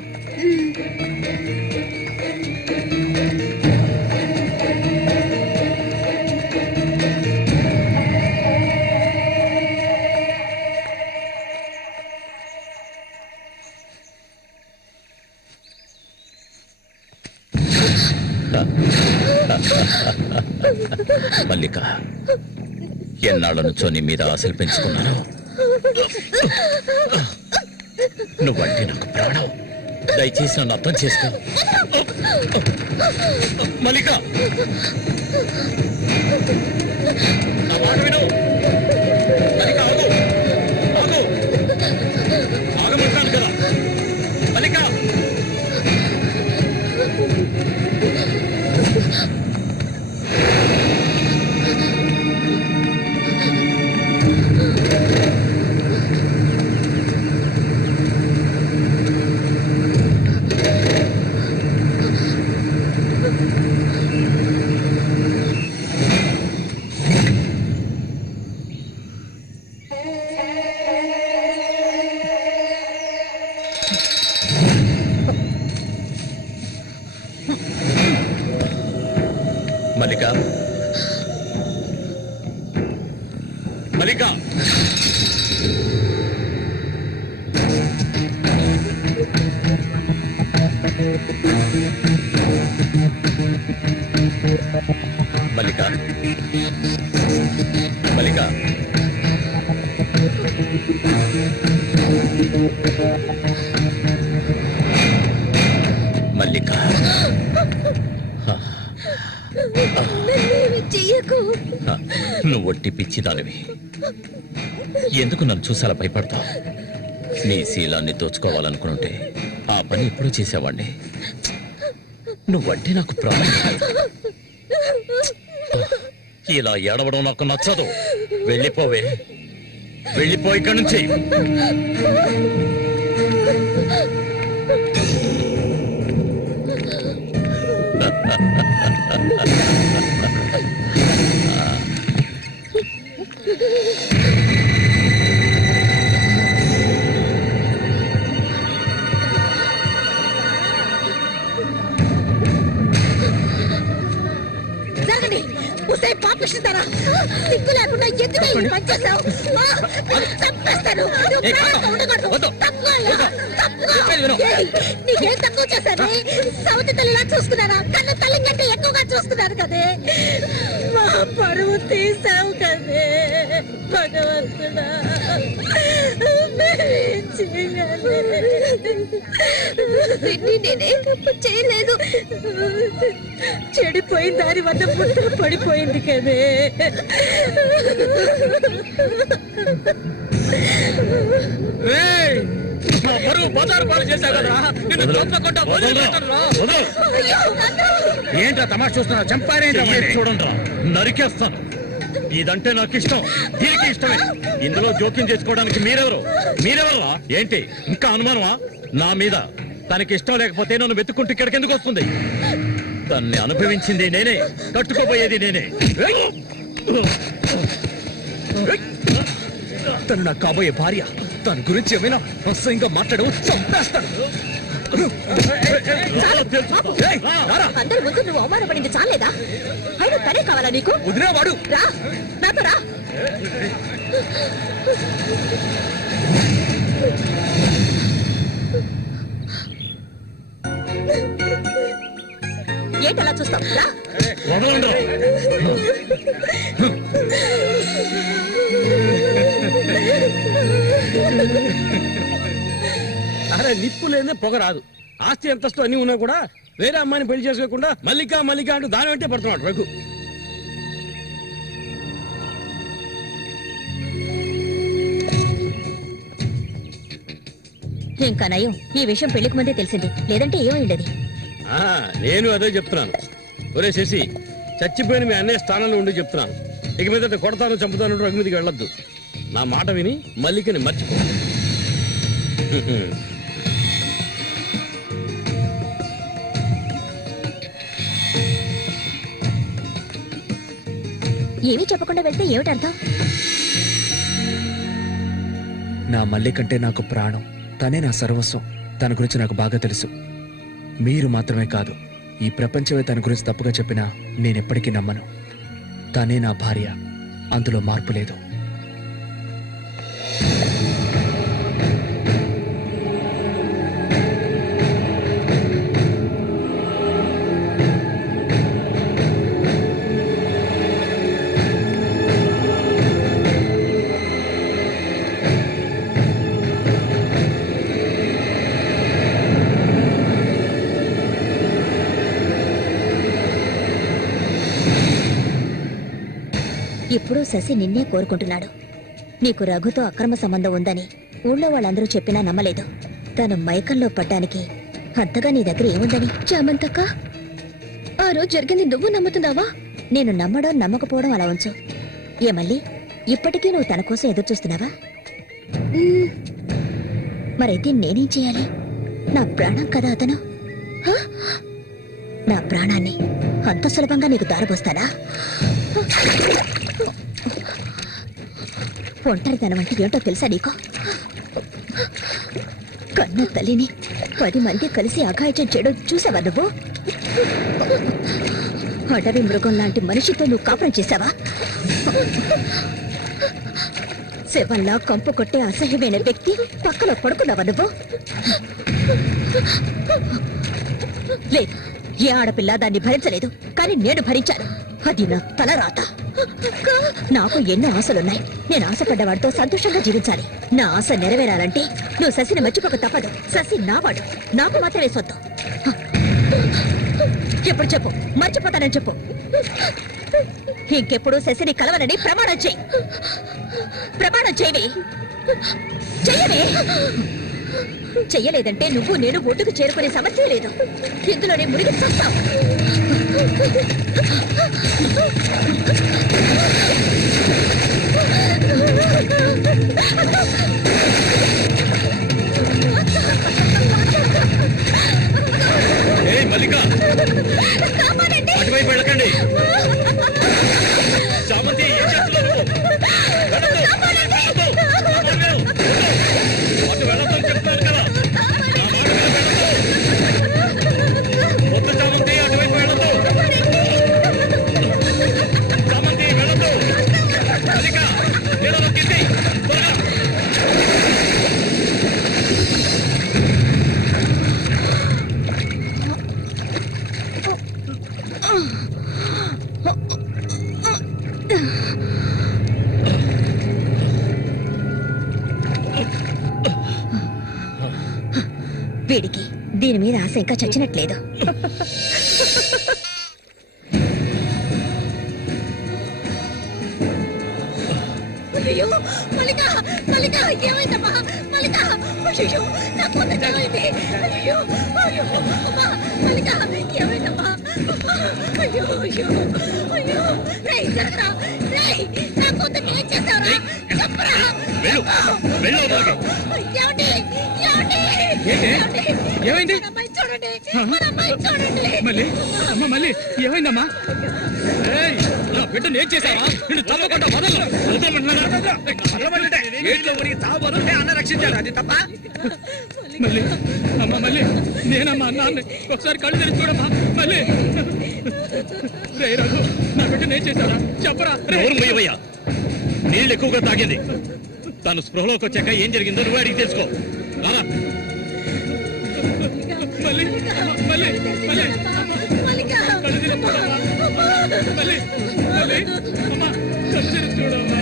మల్లిక, ఎన్నాళ్ళ నుంచో నీ మీద ఆశలు పెంచుకున్నాను. నువ్వంటే నాకు ప్రాణం. దయచేసి నన్ను అర్థం చేసుకో. మల్లిక, నా మాట విను. మల్లిక, ఆగు, ఆగు, ఆగమంటాను కదా. మల్లిక, మల్లిక, మల్లిక, మల్లిక, మల్లిక, మల్లిక, చెయ్యకు. నువ్వు ఒట్టి పిచ్చిదానివి. ఎందుకు నన్ను చూసాలా భయపడతావు? నీ శీలాన్ని దోచుకోవాలనుకుంటే ఆ పని ఎప్పుడూ చేసేవాడిని. నువ్వంటే నాకు ప్రాణం. ఇలా ఏడవడం నాకు నచ్చదు. వెళ్ళిపోవే, వెళ్ళిపో ఇక్కడి నుంచి. జరగండి. ఉసే పాప పాపిస్తారా సిగ్గు లేకుండా ఎందుకు ఈ పని చేశావు? చంపేస్తాను. నువ్వు ఏ, ప్రాణంగా ఉండకూడదు. వద్దు. తప్పుగా, తప్పుగా. చెప్పేది విను. ఏయ్, నీకేం తక్కువ చేశాను? సౌతి తల్లిలా చూసుకున్నారా? కన్న తల్లి కంటే ఎక్కువగా చూసుకున్నాను కదే. మా పరువు తీసావు కదే భగవంతుడా. మేమేం నేనే తప్పు చేయలేదు. చెడిపోయిన దారి వద్ద పుట్టు పడిపోయింది కదే. నా పరువు బజారు పాలు చేశావు కదా, నిన్ను దొంగకొండ వదిలిపెట్టనురా. ఏంట్రా తమాషా చూస్తున్నావు? చంపారేంట్రా? చూడండి రా, నరికేస్తాను. ఇదంటే నాకు ఇష్టం, దీనికి ఇష్టమే. ఇందులో జోక్యం చేసుకోవడానికి మీరెవరా? ఏంటి ఇంకా అనుమానమా నా మీద? తనకి ఇష్టం లేకపోతే నన్ను వెతుక్కుంటూ ఇక్కడికి ఎందుకు వస్తుంది? తన్ని అనుభవించింది నేనే, కట్టుకోబోయేది నేనే. తను నాకు కాబోయే భార్య. తన గురించి ఏమైనా అసహ్యంగా మాట్లాడు, చంపేస్తాను. అందరి ముందు నువ్వు అవమానపడింది చాలేదా? అయినా తనే కావాలా నీకు? వదిలేవాడు. రా, నాతో రా. ఏంటలా చూస్తావు? రా. వదలండి. అరే నిప్పు లేదే పొగ రాదు. ఆస్తి అంతస్తు అన్ని ఉన్నా కూడా వేరే అమ్మాయిని పెళ్లి చేసుకోకుండా మల్లిక అంటూ దాని వెంటే పడుతున్నాడు రఘు. ఇంకా నయం, ఈ విషయం పెళ్లికి ముందే తెలిసింది, లేదంటే ఏమైండేది? నేను అదే చెప్తున్నాను. ఒరే శశి, చచ్చిపోయిన మీ అన్నయ్య స్థానంలో ఉండి చెప్తున్నాను. ఇక మీద కొడతాను చంపుతాను రఘు మీదకి వెళ్ళొద్దు. నా మాట విని మల్లికని మర్చిపో. ఏమీ చెప్పకుండా వెళ్తే ఏమిటి అర్థం? నా మల్లి కంటే నాకు ప్రాణం. తనే నా సర్వస్వం. తన గురించి నాకు బాగా తెలుసు. మీరు మాత్రమే కాదు, ఈ ప్రపంచమే తన గురించి తప్పుగా చెప్పినా నేనెప్పటికీ నమ్మను. తనే నా భార్య, అందులో మార్పు లేదు. ఇప్పుడు శశి నిన్నే కోరుకుంటున్నాడు. నీకు రఘుతో అక్రమ సంబంధం ఉందని ఊళ్ళో వాళ్ళందరూ చెప్పినా నమ్మలేదు. తను మైకంలో పడ్డానికి అంతగా నీ దగ్గర ఏముందని? చామంతక్క, ఆ రోజు జరిగింది నువ్వు నమ్ముతున్నావా? నేను నమ్మడం నమ్మకపోవడం అలా ఉంచు. ఏ మళ్ళీ ఇప్పటికీ నువ్వు తన కోసం ఎదురు చూస్తున్నావా? మరైతే నేనేం చేయాలి? నా ప్రాణం కదా అతను. హ? నా ప్రాణాన్ని అంత సులభంగా నీకు దారబోస్తానా? ఒంటరితనం అంటే ఏంటో తెలుసా నీకు? కన్న తల్లిని 10 మంది కలిసి అఘాయిత్యం చేయడం చూసావా నువ్వు? అడవి మృగం లాంటి మనిషితో నువ్వు కాపురం చేశావా? శవంలా కంపు కొట్టే అసహ్యమైన వ్యక్తి పక్కలో పడుకున్నావా నువ్వు? లేదు, ఏ ఆడపిల్ల దాన్ని భరించలేదు, కానీ నేను భరించాను. అది నా తలరాత. నాకు ఎన్నో ఆశలున్నాయి. నేను ఆశపడ్డవాడితో సంతోషంగా జీవించాలి. నా ఆశ నెరవేరాలంటే నువ్వు శశిని మర్చిపోక తప్పదు. శశి నావాడు, నాకు మాత్రమే సొత్తు. ఎప్పుడు చెప్పు, మర్చిపోతానని చెప్పు. ఇంకెప్పుడు శశిని కలవనని ప్రమాణం చేయి. ప్రమాణం చేయవే. చెయ్యవే. చెయ్యలేదంటే నువ్వు నేను ఒడ్డుకు చేరుకునే సమస్య లేదు. ఇందులోనే మునిగి చస్తావు. మల్లిక, అటువైపు వెళ్ళకండి. చామంతి, ఏం చేస్తున్నావు నువ్వు? అటు వెళ్ళొద్దని చెప్తాను కదా. నా మాట వద్దు చామంతి, అటువైపు వెళ్ళొద్దు. చామంతి వీడికి దీని మీద ఆశ ఇంకా చచ్చినట్లేదు. అయ్యో మల్లిక, మల్లిక ఏమైందమ్మా? మల్లిక, అయ్యో నా కూతురు ఏమైంది? అయ్యో అయ్యో అమ్మా, మల్లిక ఏమైందమ్మా? అయ్యో అయ్యో అయ్యో, రేయ్ జరగరా, రేయ్ నా కూతురు ఏం చేశావురా? చెప్పరా. ఏమండి ఏమండి ఏమైంది? మన అమ్మాయి చూడండి, మన అమ్మాయి చూడండి. మళ్ళీ అమ్మ మళ్ళీ ఏమైందమ్మా? ఏయ్, నా బిడ్డను ఏం చేశావా? నిన్ను చంపకుండా వదలను. అన్న రక్షించాడు, అది తప్ప. మళ్ళీ అమ్మ మళ్ళీ నేనమ్మా నాన్న ఒకసారి కళ్ళు తెరిచి చూడమ్మా. మళ్ళీ రే రఘు, నా బిడ్డను ఏం చేశారా? చెప్పరా. ఎవరు మొయ్యవయ్యా? నీళ్ళు ఎక్కువగా తాగింది. తను స్పృహలోకి వచ్చాక ఏం జరిగిందో నువ్వు అడిగి తెలుసుకో. రారా. మళ్ళీ మళ్ళీ మళ్ళీ మల్లిక కళ్ళు తెరిచి చూడమ్మా. మళ్ళీ మళ్ళీ అమ్మా కళ్ళు తెరిచి చూడమ్మా.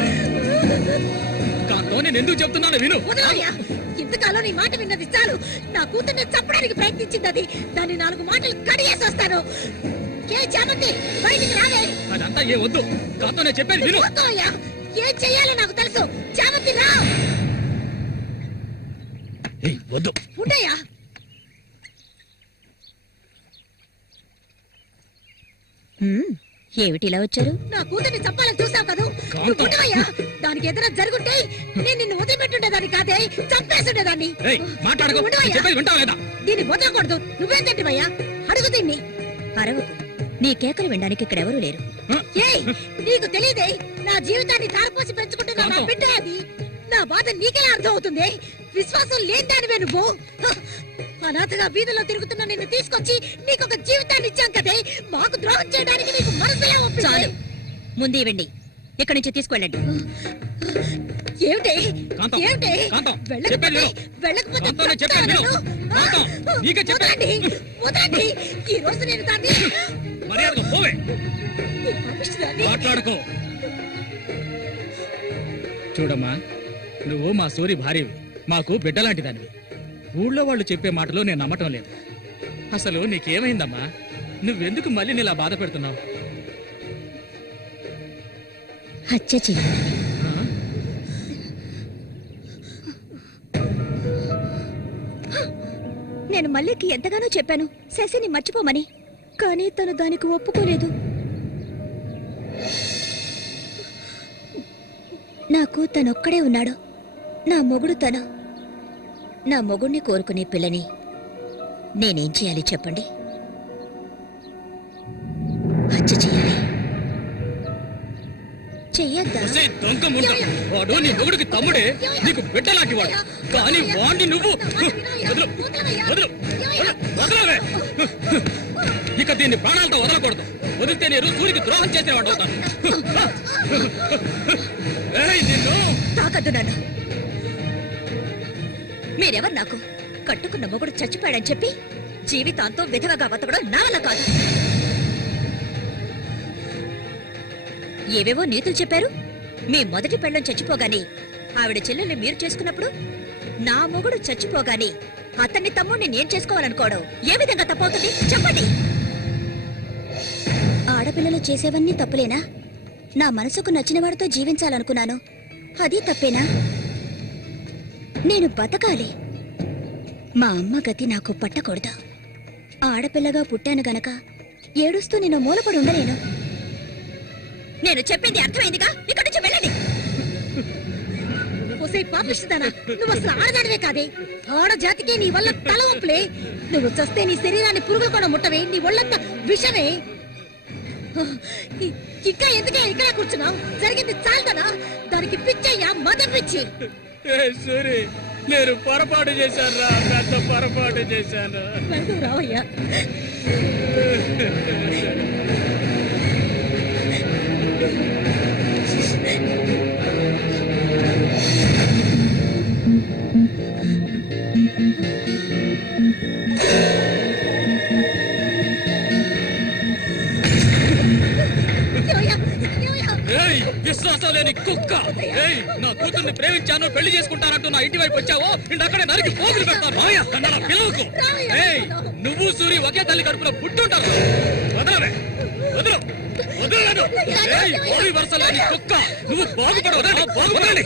కాంతో నేను ఎందుకు చెప్తున్నాను విను. వదలయ్యా, ఇంతకాలం నీ మాట విన్నది చాలు. నా కూతుర్ని చంపడానికి ప్రయత్నించింది అది. దాన్ని 4 మాటలు కడిగేసి వస్తాను. ఏ చామంతి బయటికి రాలే. అదంతా ఏ వద్దు. కాంతో నేను చెప్పేది విను. వదలయ్యా, ఏం చెయ్యాలో నాకు తెలుసు. చామంతి రా. ఏయ్, వద్దు. ఉండయ్యా. ఏమిటి ఇలా వచ్చారు? నా కూతుర్ని చంపాలని చూసావు కదా. నువ్వు ఉండవయ్యా. దానికి ఏదైనా జరుగుంటే నేను నిన్ను వదిలిపెట్టుండేదాన్ని కాదే, చంపేసుండేదాన్ని. ఏయ్, మాట్లాడకు. ఉండవయ్యా. చెప్పేది వింటావా లేదా? దీన్ని వదలకూడదు. నువ్వేం తింటివయ్యా? అడుగు దీన్ని. అరవకు. నీ కేకలు వినడానికి ఇక్కడ ఎవరూ లేరు. ఏయ్, నీకు తెలియదే, నా జీవితాన్ని ధారపోసి పెంచుకుంటున్న నా బిడ్డ అది. నా బాధ నీకెలా అర్థం అవుతుంది? విశ్వాసం లేనిదానివే నువ్వు. అనాథగా వీధిలో తిరుగుతున్న నిన్ను తీసుకొచ్చి నీకొక జీవితాన్ని ఇచ్చాం కదే. మాకు ద్రోహం చేయడానికి నీకు మనసులే ఒప్పింది. ముందు ఇవ్వండి, ఇక్కడి నుంచి తీసుకెళ్ళండి. ఏమిటి కాంతం, ఏమిటి? కాంతం, వెళ్ళకపోతే చెప్పేది విను. వెళ్ళకపోతే కాంతం, నేను చెప్పేది విను. కాంతం, నీకే చెప్పేది. వదలండి, వదలండి. ఈ రోజు నేను దాన్ని మర్యాదగా పోవే. ఈ పాపిష్టిదాన్ని మాట్లాడుకో. చూడమ్మా, నువ్వు మా సూరి భార్యవి, మాకు బిడ్డలాంటి దానివి. ఊళ్ళో వాళ్ళు చెప్పే మాటలు నేను నమ్మటం లేదు. అసలు నీకేమైందమ్మా? నువ్వెందుకు మళ్ళీ నీలా బాధ పెడుతున్నావు? హత్య చెయ్యి. నేను మల్లికి ఎంతగానో చెప్పాను శశిని మర్చిపోమని, కానీ తను దానికి ఒప్పుకోలేదు. నాకు తనొక్కడే ఉన్నాడు. నా మొగుడు తను. నా మొగుడిని కోరుకునే పిల్లని నేనేం చేయాలి చెప్పండి? హత్య చెయ్యాలి. చెయ్యొద్దా? ఒసేయ్ దొంగ ముండ, వాడు నీ మొగుడికి తమ్ముడే, నీకు బిడ్డలాంటి వాడు. కానీ వాణ్ణి నువ్వు వదలు, వదలు, వదలవే. ఇక దీన్ని ప్రాణాలతో వదలకూడదు. వదిలితే నేను సూర్యుడికి ద్రోహం చేసిన వాడు అవుతాను. ఏయ్, నిన్ను తాకద్దు నన్ను. మీరెవరు నాకు? కట్టుకున్న మొగుడు చచ్చిపోయాడని చెప్పి జీవితాంతో విధవగా బతకడం నా వల్ల కాదు. ఏవేవో నీతులు చెప్పారు. మీ మొదటి పెళ్ళం చచ్చిపోగానే ఆవిడ చెల్లెల్ని మీరు చేసుకున్నప్పుడు, నా మొగుడు చచ్చిపోగానే అతన్ని తమ్ముడిని నేను చేసుకోవాలనుకోవడం ఏ విధంగా తప్పవుతుంది చెప్పండి? ఆడపిల్లలు చేసేవన్నీ తప్పులేనా? నా మనసుకు నచ్చిన వాడితో జీవించాలనుకున్నాను, అది తప్పేనా? నేను బతకాలి. మా అమ్మ గతి నాకు పట్టకూడదు. ఆడపిల్లగా పుట్టాను గనక ఏడుస్తూ నేను మూలపడి ఉండలేను. నేను చెప్పింది అర్థమైందిగా? ఇక్కడి నుంచి వెళ్ళండి. పాపిస్తుందానా? నువ్వు అసలు ఆడదానివే కాదే. ఆడజాతికి నీ వల్ల తల ఒప్పులే. నువ్వు చస్తే నీ శరీరాన్ని పురుగులు కూడా ముట్టవే. నీ ఒళ్ళంతా విషమే. ఇంకా ఎందుకే ఇక్కడ కూర్చున్నావు? జరిగింది చాలుదనా? దానికి పిచ్చయ్యా, మద పిచ్చి. సూరి, నేను పొరపాటు చేశాను రా, పెద్ద పొరపాటు చేశాను. రావయ్యా. విశ్వాసం వాసం లేని కుక్క. ఏయ్, నా కూతుర్ని ప్రేమించాను, పెళ్లి చేసుకుంటానంటూ నా ఇంటి వైపు వచ్చావో ఇంటి అక్కడే నరికి పోగులు పెడతాను. నన్ను అలా పిలవకు. ఏయ్, నువ్వు సూరి ఒకే తల్లి కడుపులో పుట్టుంటారు. వదలవే, వదలు, వదలలేదు. ఏయ్, బావి వరుస లేని కుక్క, నువ్వు బాగుపడవు. బాగుపడాలి.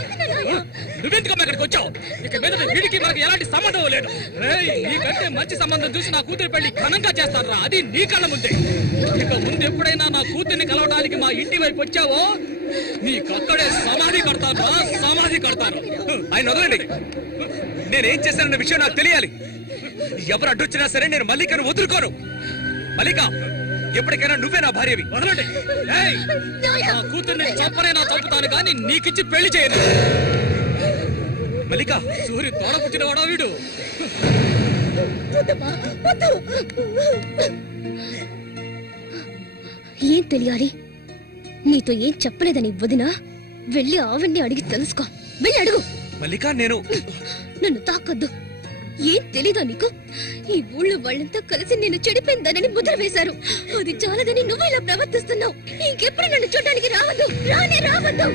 నువ్వెందుకమ్మా ఇక్కడికి వచ్చావు? ఇక మీద వీడికి మనకి ఎలాంటి సంబంధం లేదు. ఏయ్, నీకంటే మంచి సంబంధం చూసి నా కూతురి పెళ్లి ఘనంగా చేస్తారా? అది నీ కళ్ళ ముందే. ఇక ముందు ఎప్పుడైనా నా కూతుర్ని కలవడానికి మా ఇంటి వైపు వచ్చావో నీకక్కడే సమాధి కడతాను, సమాధి కడతాను. ఆయన వదలండి. నేనేం చేశానన్న విషయం నాకు తెలియాలి. ఎవరు అడ్డొచ్చినా సరే నేను మల్లికను వదులుకోను. మల్లిక, ఎప్పటికైనా నువ్వే నా భార్యవి. వదలండి. ఏయ్, నా కూతుర్ని చంపనైనా చంపుతాను కానీ నీకిచ్చి పెళ్లి చేయను. మల్లిక, సూర్యు తోడ పుట్టినవాడా వీడు? ఏం తెలియాలి? నీతో ఏం చెప్పలేదని వదినా వెళ్ళి ఆవిడ్ని అడిగి తెలుసుకో. వెళ్ళి అడుగు. మల్లిక, నేను నన్ను తాకొద్దు. ఏం తెలీదా నీకు? ఈ ఊళ్ళో వాళ్ళంతా కలిసి నేను చెడిపోయిందనని ముద్ర వేశారు. అది చాలదని నువ్వు ఇలా ప్రవర్తిస్తున్నావు. ఇంకెప్పుడు నన్ను చూడడానికి రావద్దు. రానే రావద్దు.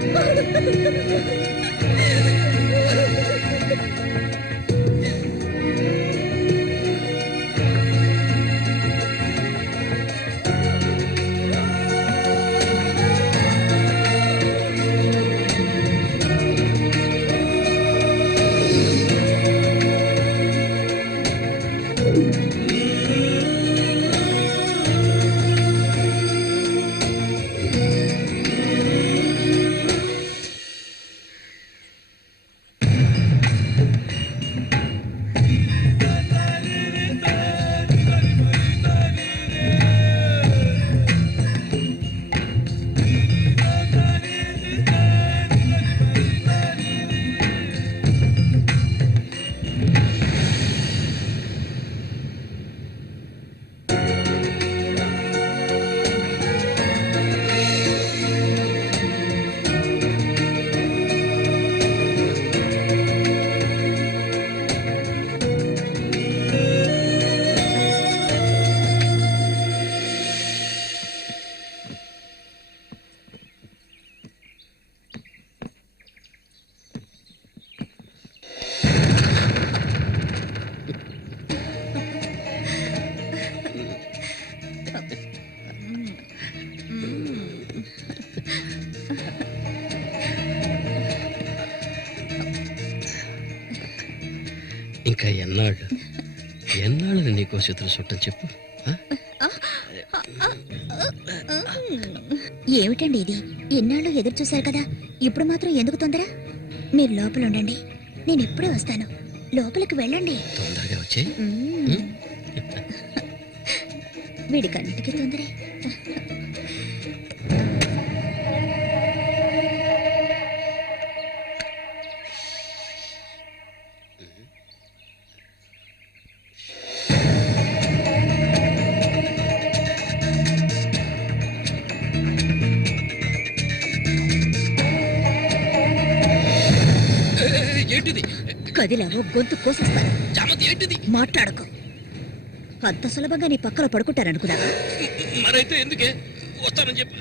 ఇంకా ఎన్నాళ్ళని నీకో శత్రు చుట్టం చెప్పు. ఏమిటండి ఇది? ఎన్నాళ్ళు ఎదురు చూశారు కదా, ఇప్పుడు మాత్రం ఎందుకు తొందర? మీరు లోపల ఉండండి, నేను ఎప్పుడే వస్తాను. లోపలికి వెళ్ళండి. తొందరగా వచ్చే. వీడికన్నిటికీ తొందరే. ఏంటిది? కదిలావో గొంతు కోసేస్తాను. చామతి ఏంటిది? మాట్లాడకు. అంత సులభంగా నీ పక్కన పడుకుంటారనుకున్నావా? మరైతే ఎందుకే వస్తానని చెప్పు.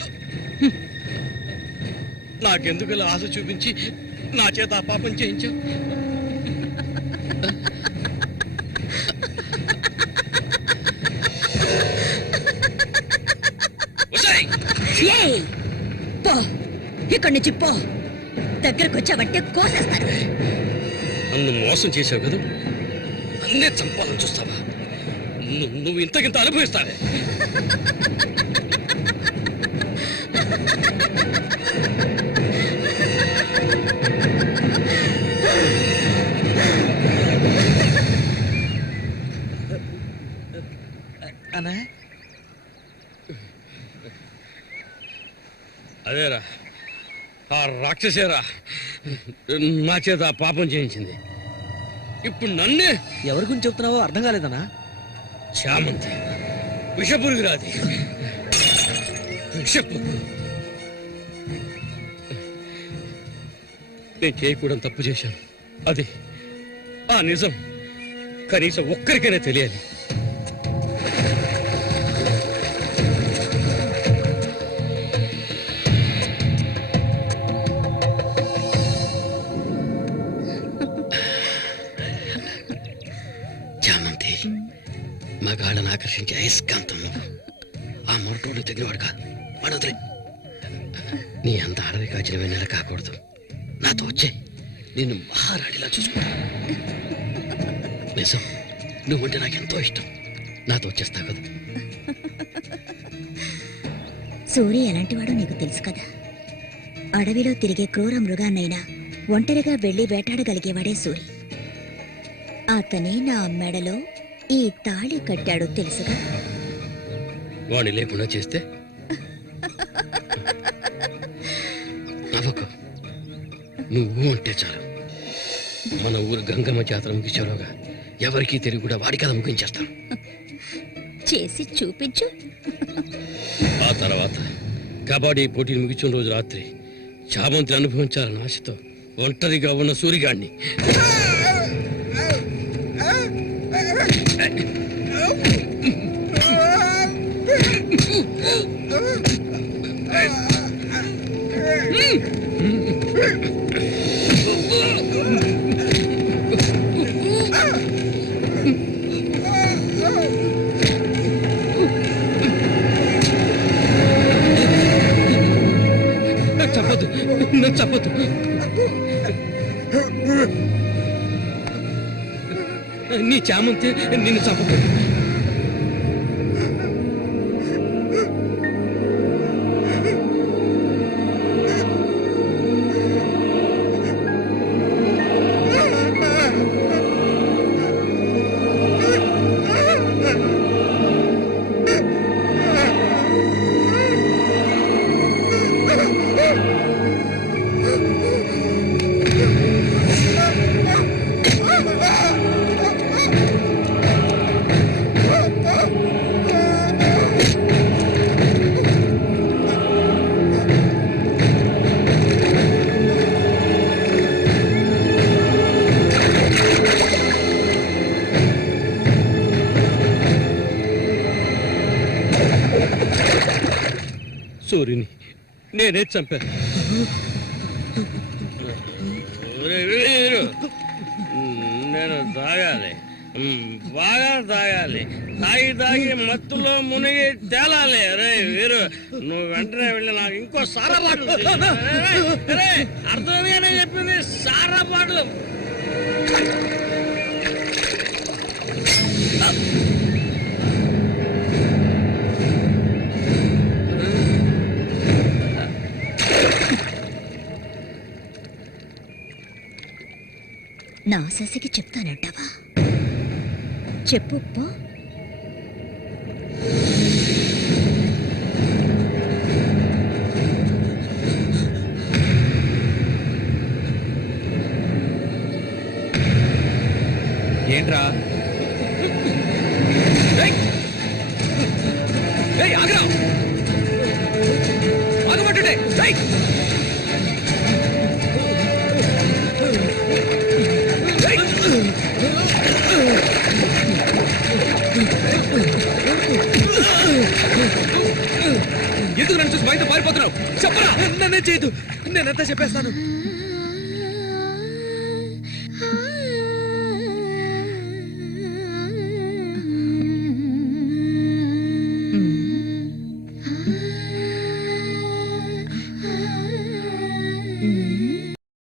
నాకెందుకు ఇలా ఆశ చూపించి నా చేత ఆ పాపం చేయించు? పో, ఇక్కడి నుంచి పో. దగ్గరకు వచ్చావంటే కోసేస్తాను. నన్ను మోసం చేసావు కదా, అన్నే చంపాలని చూస్తావా? నువ్వు ఇంతకింత అనుభవిస్తావే. అదేరా, ఆ రాక్షసేరా నా చేత ఆ పాపం చేయించింది. ఇప్పుడు నన్నే. ఎవరి గురించి చెప్తున్నావో అర్థం కాలేదనా? చామంతి విషపురుగురాది. విషపు నేను చేయకూడదు తప్పు చేశాను. అది ఆ నిజం కనీసం ఒక్కరికైనా తెలియాలి. చామంతి మగాళ్ళని ఆకర్షించే అయస్కాంతం నువ్వు. ఆ మొరటోడు తగినవాడు కాదు, పడదులే. నీ అంత అడవి కాచిన వెన్నెల కాకూడదు. నాతో వచ్చే నిన్ను మహారాణిలా చూసుకుంటా. నిజం, నువ్వుంటే నాకెంతో ఇష్టం. నాతో వచ్చేస్తావు కదా. సూర్య ఎలాంటివాడో నీకు తెలుసు కదా. అడవిలో తిరిగే క్రూర మృగాన్నైనా ఒంటరిగా వెళ్లి వేటాడగలిగేవాడే సూరి. అతనే నా మెడలో ఈ తాళి కట్టాడు తెలుసుగా. వాణ్ణి లేకుండా చేస్తే నవ్వకు. నువ్వు అంటే చాలు. మన ఊరు గంగమ్మ జాతర ముగించేలోగా ఎవరికీ తెలివి కూడా వాడి కథ ముగించేస్తాను. చేసి చూపించు. ఆ తర్వాత కబడ్డీ పోటీలు ముగించిన రోజు రాత్రి చామంతి అనుభవించాలని ఆశతో ఒంటరిగా ఉన్న సూరిగాడిని చెప్పదు, నాకు చెప్పదు. నీ చామంతి నిన్ను చంపదు. సూర్యుని నేనే చంపాను. నేను తాగాలి, బాగా తాగాలి. తాగి తాగి మత్తులో మునిగి తేలాలి. అరే వీరు, నువ్వు వెంటనే వెళ్ళి నాకు ఇంకో సారా బాటలు అర్థమేనే చెప్పింది. సారా బాటలు నా శశికి చెప్తానంటావా? చెప్పు పో. ఏంట్రా? ఆగరా, ఆగమంటుంటే ఎందుకు నన్ను చూసి బయట పారిపోతున్నావు? చెప్పరా. నన్నే చేయదు, నేనంతా చెప్పేస్తాను.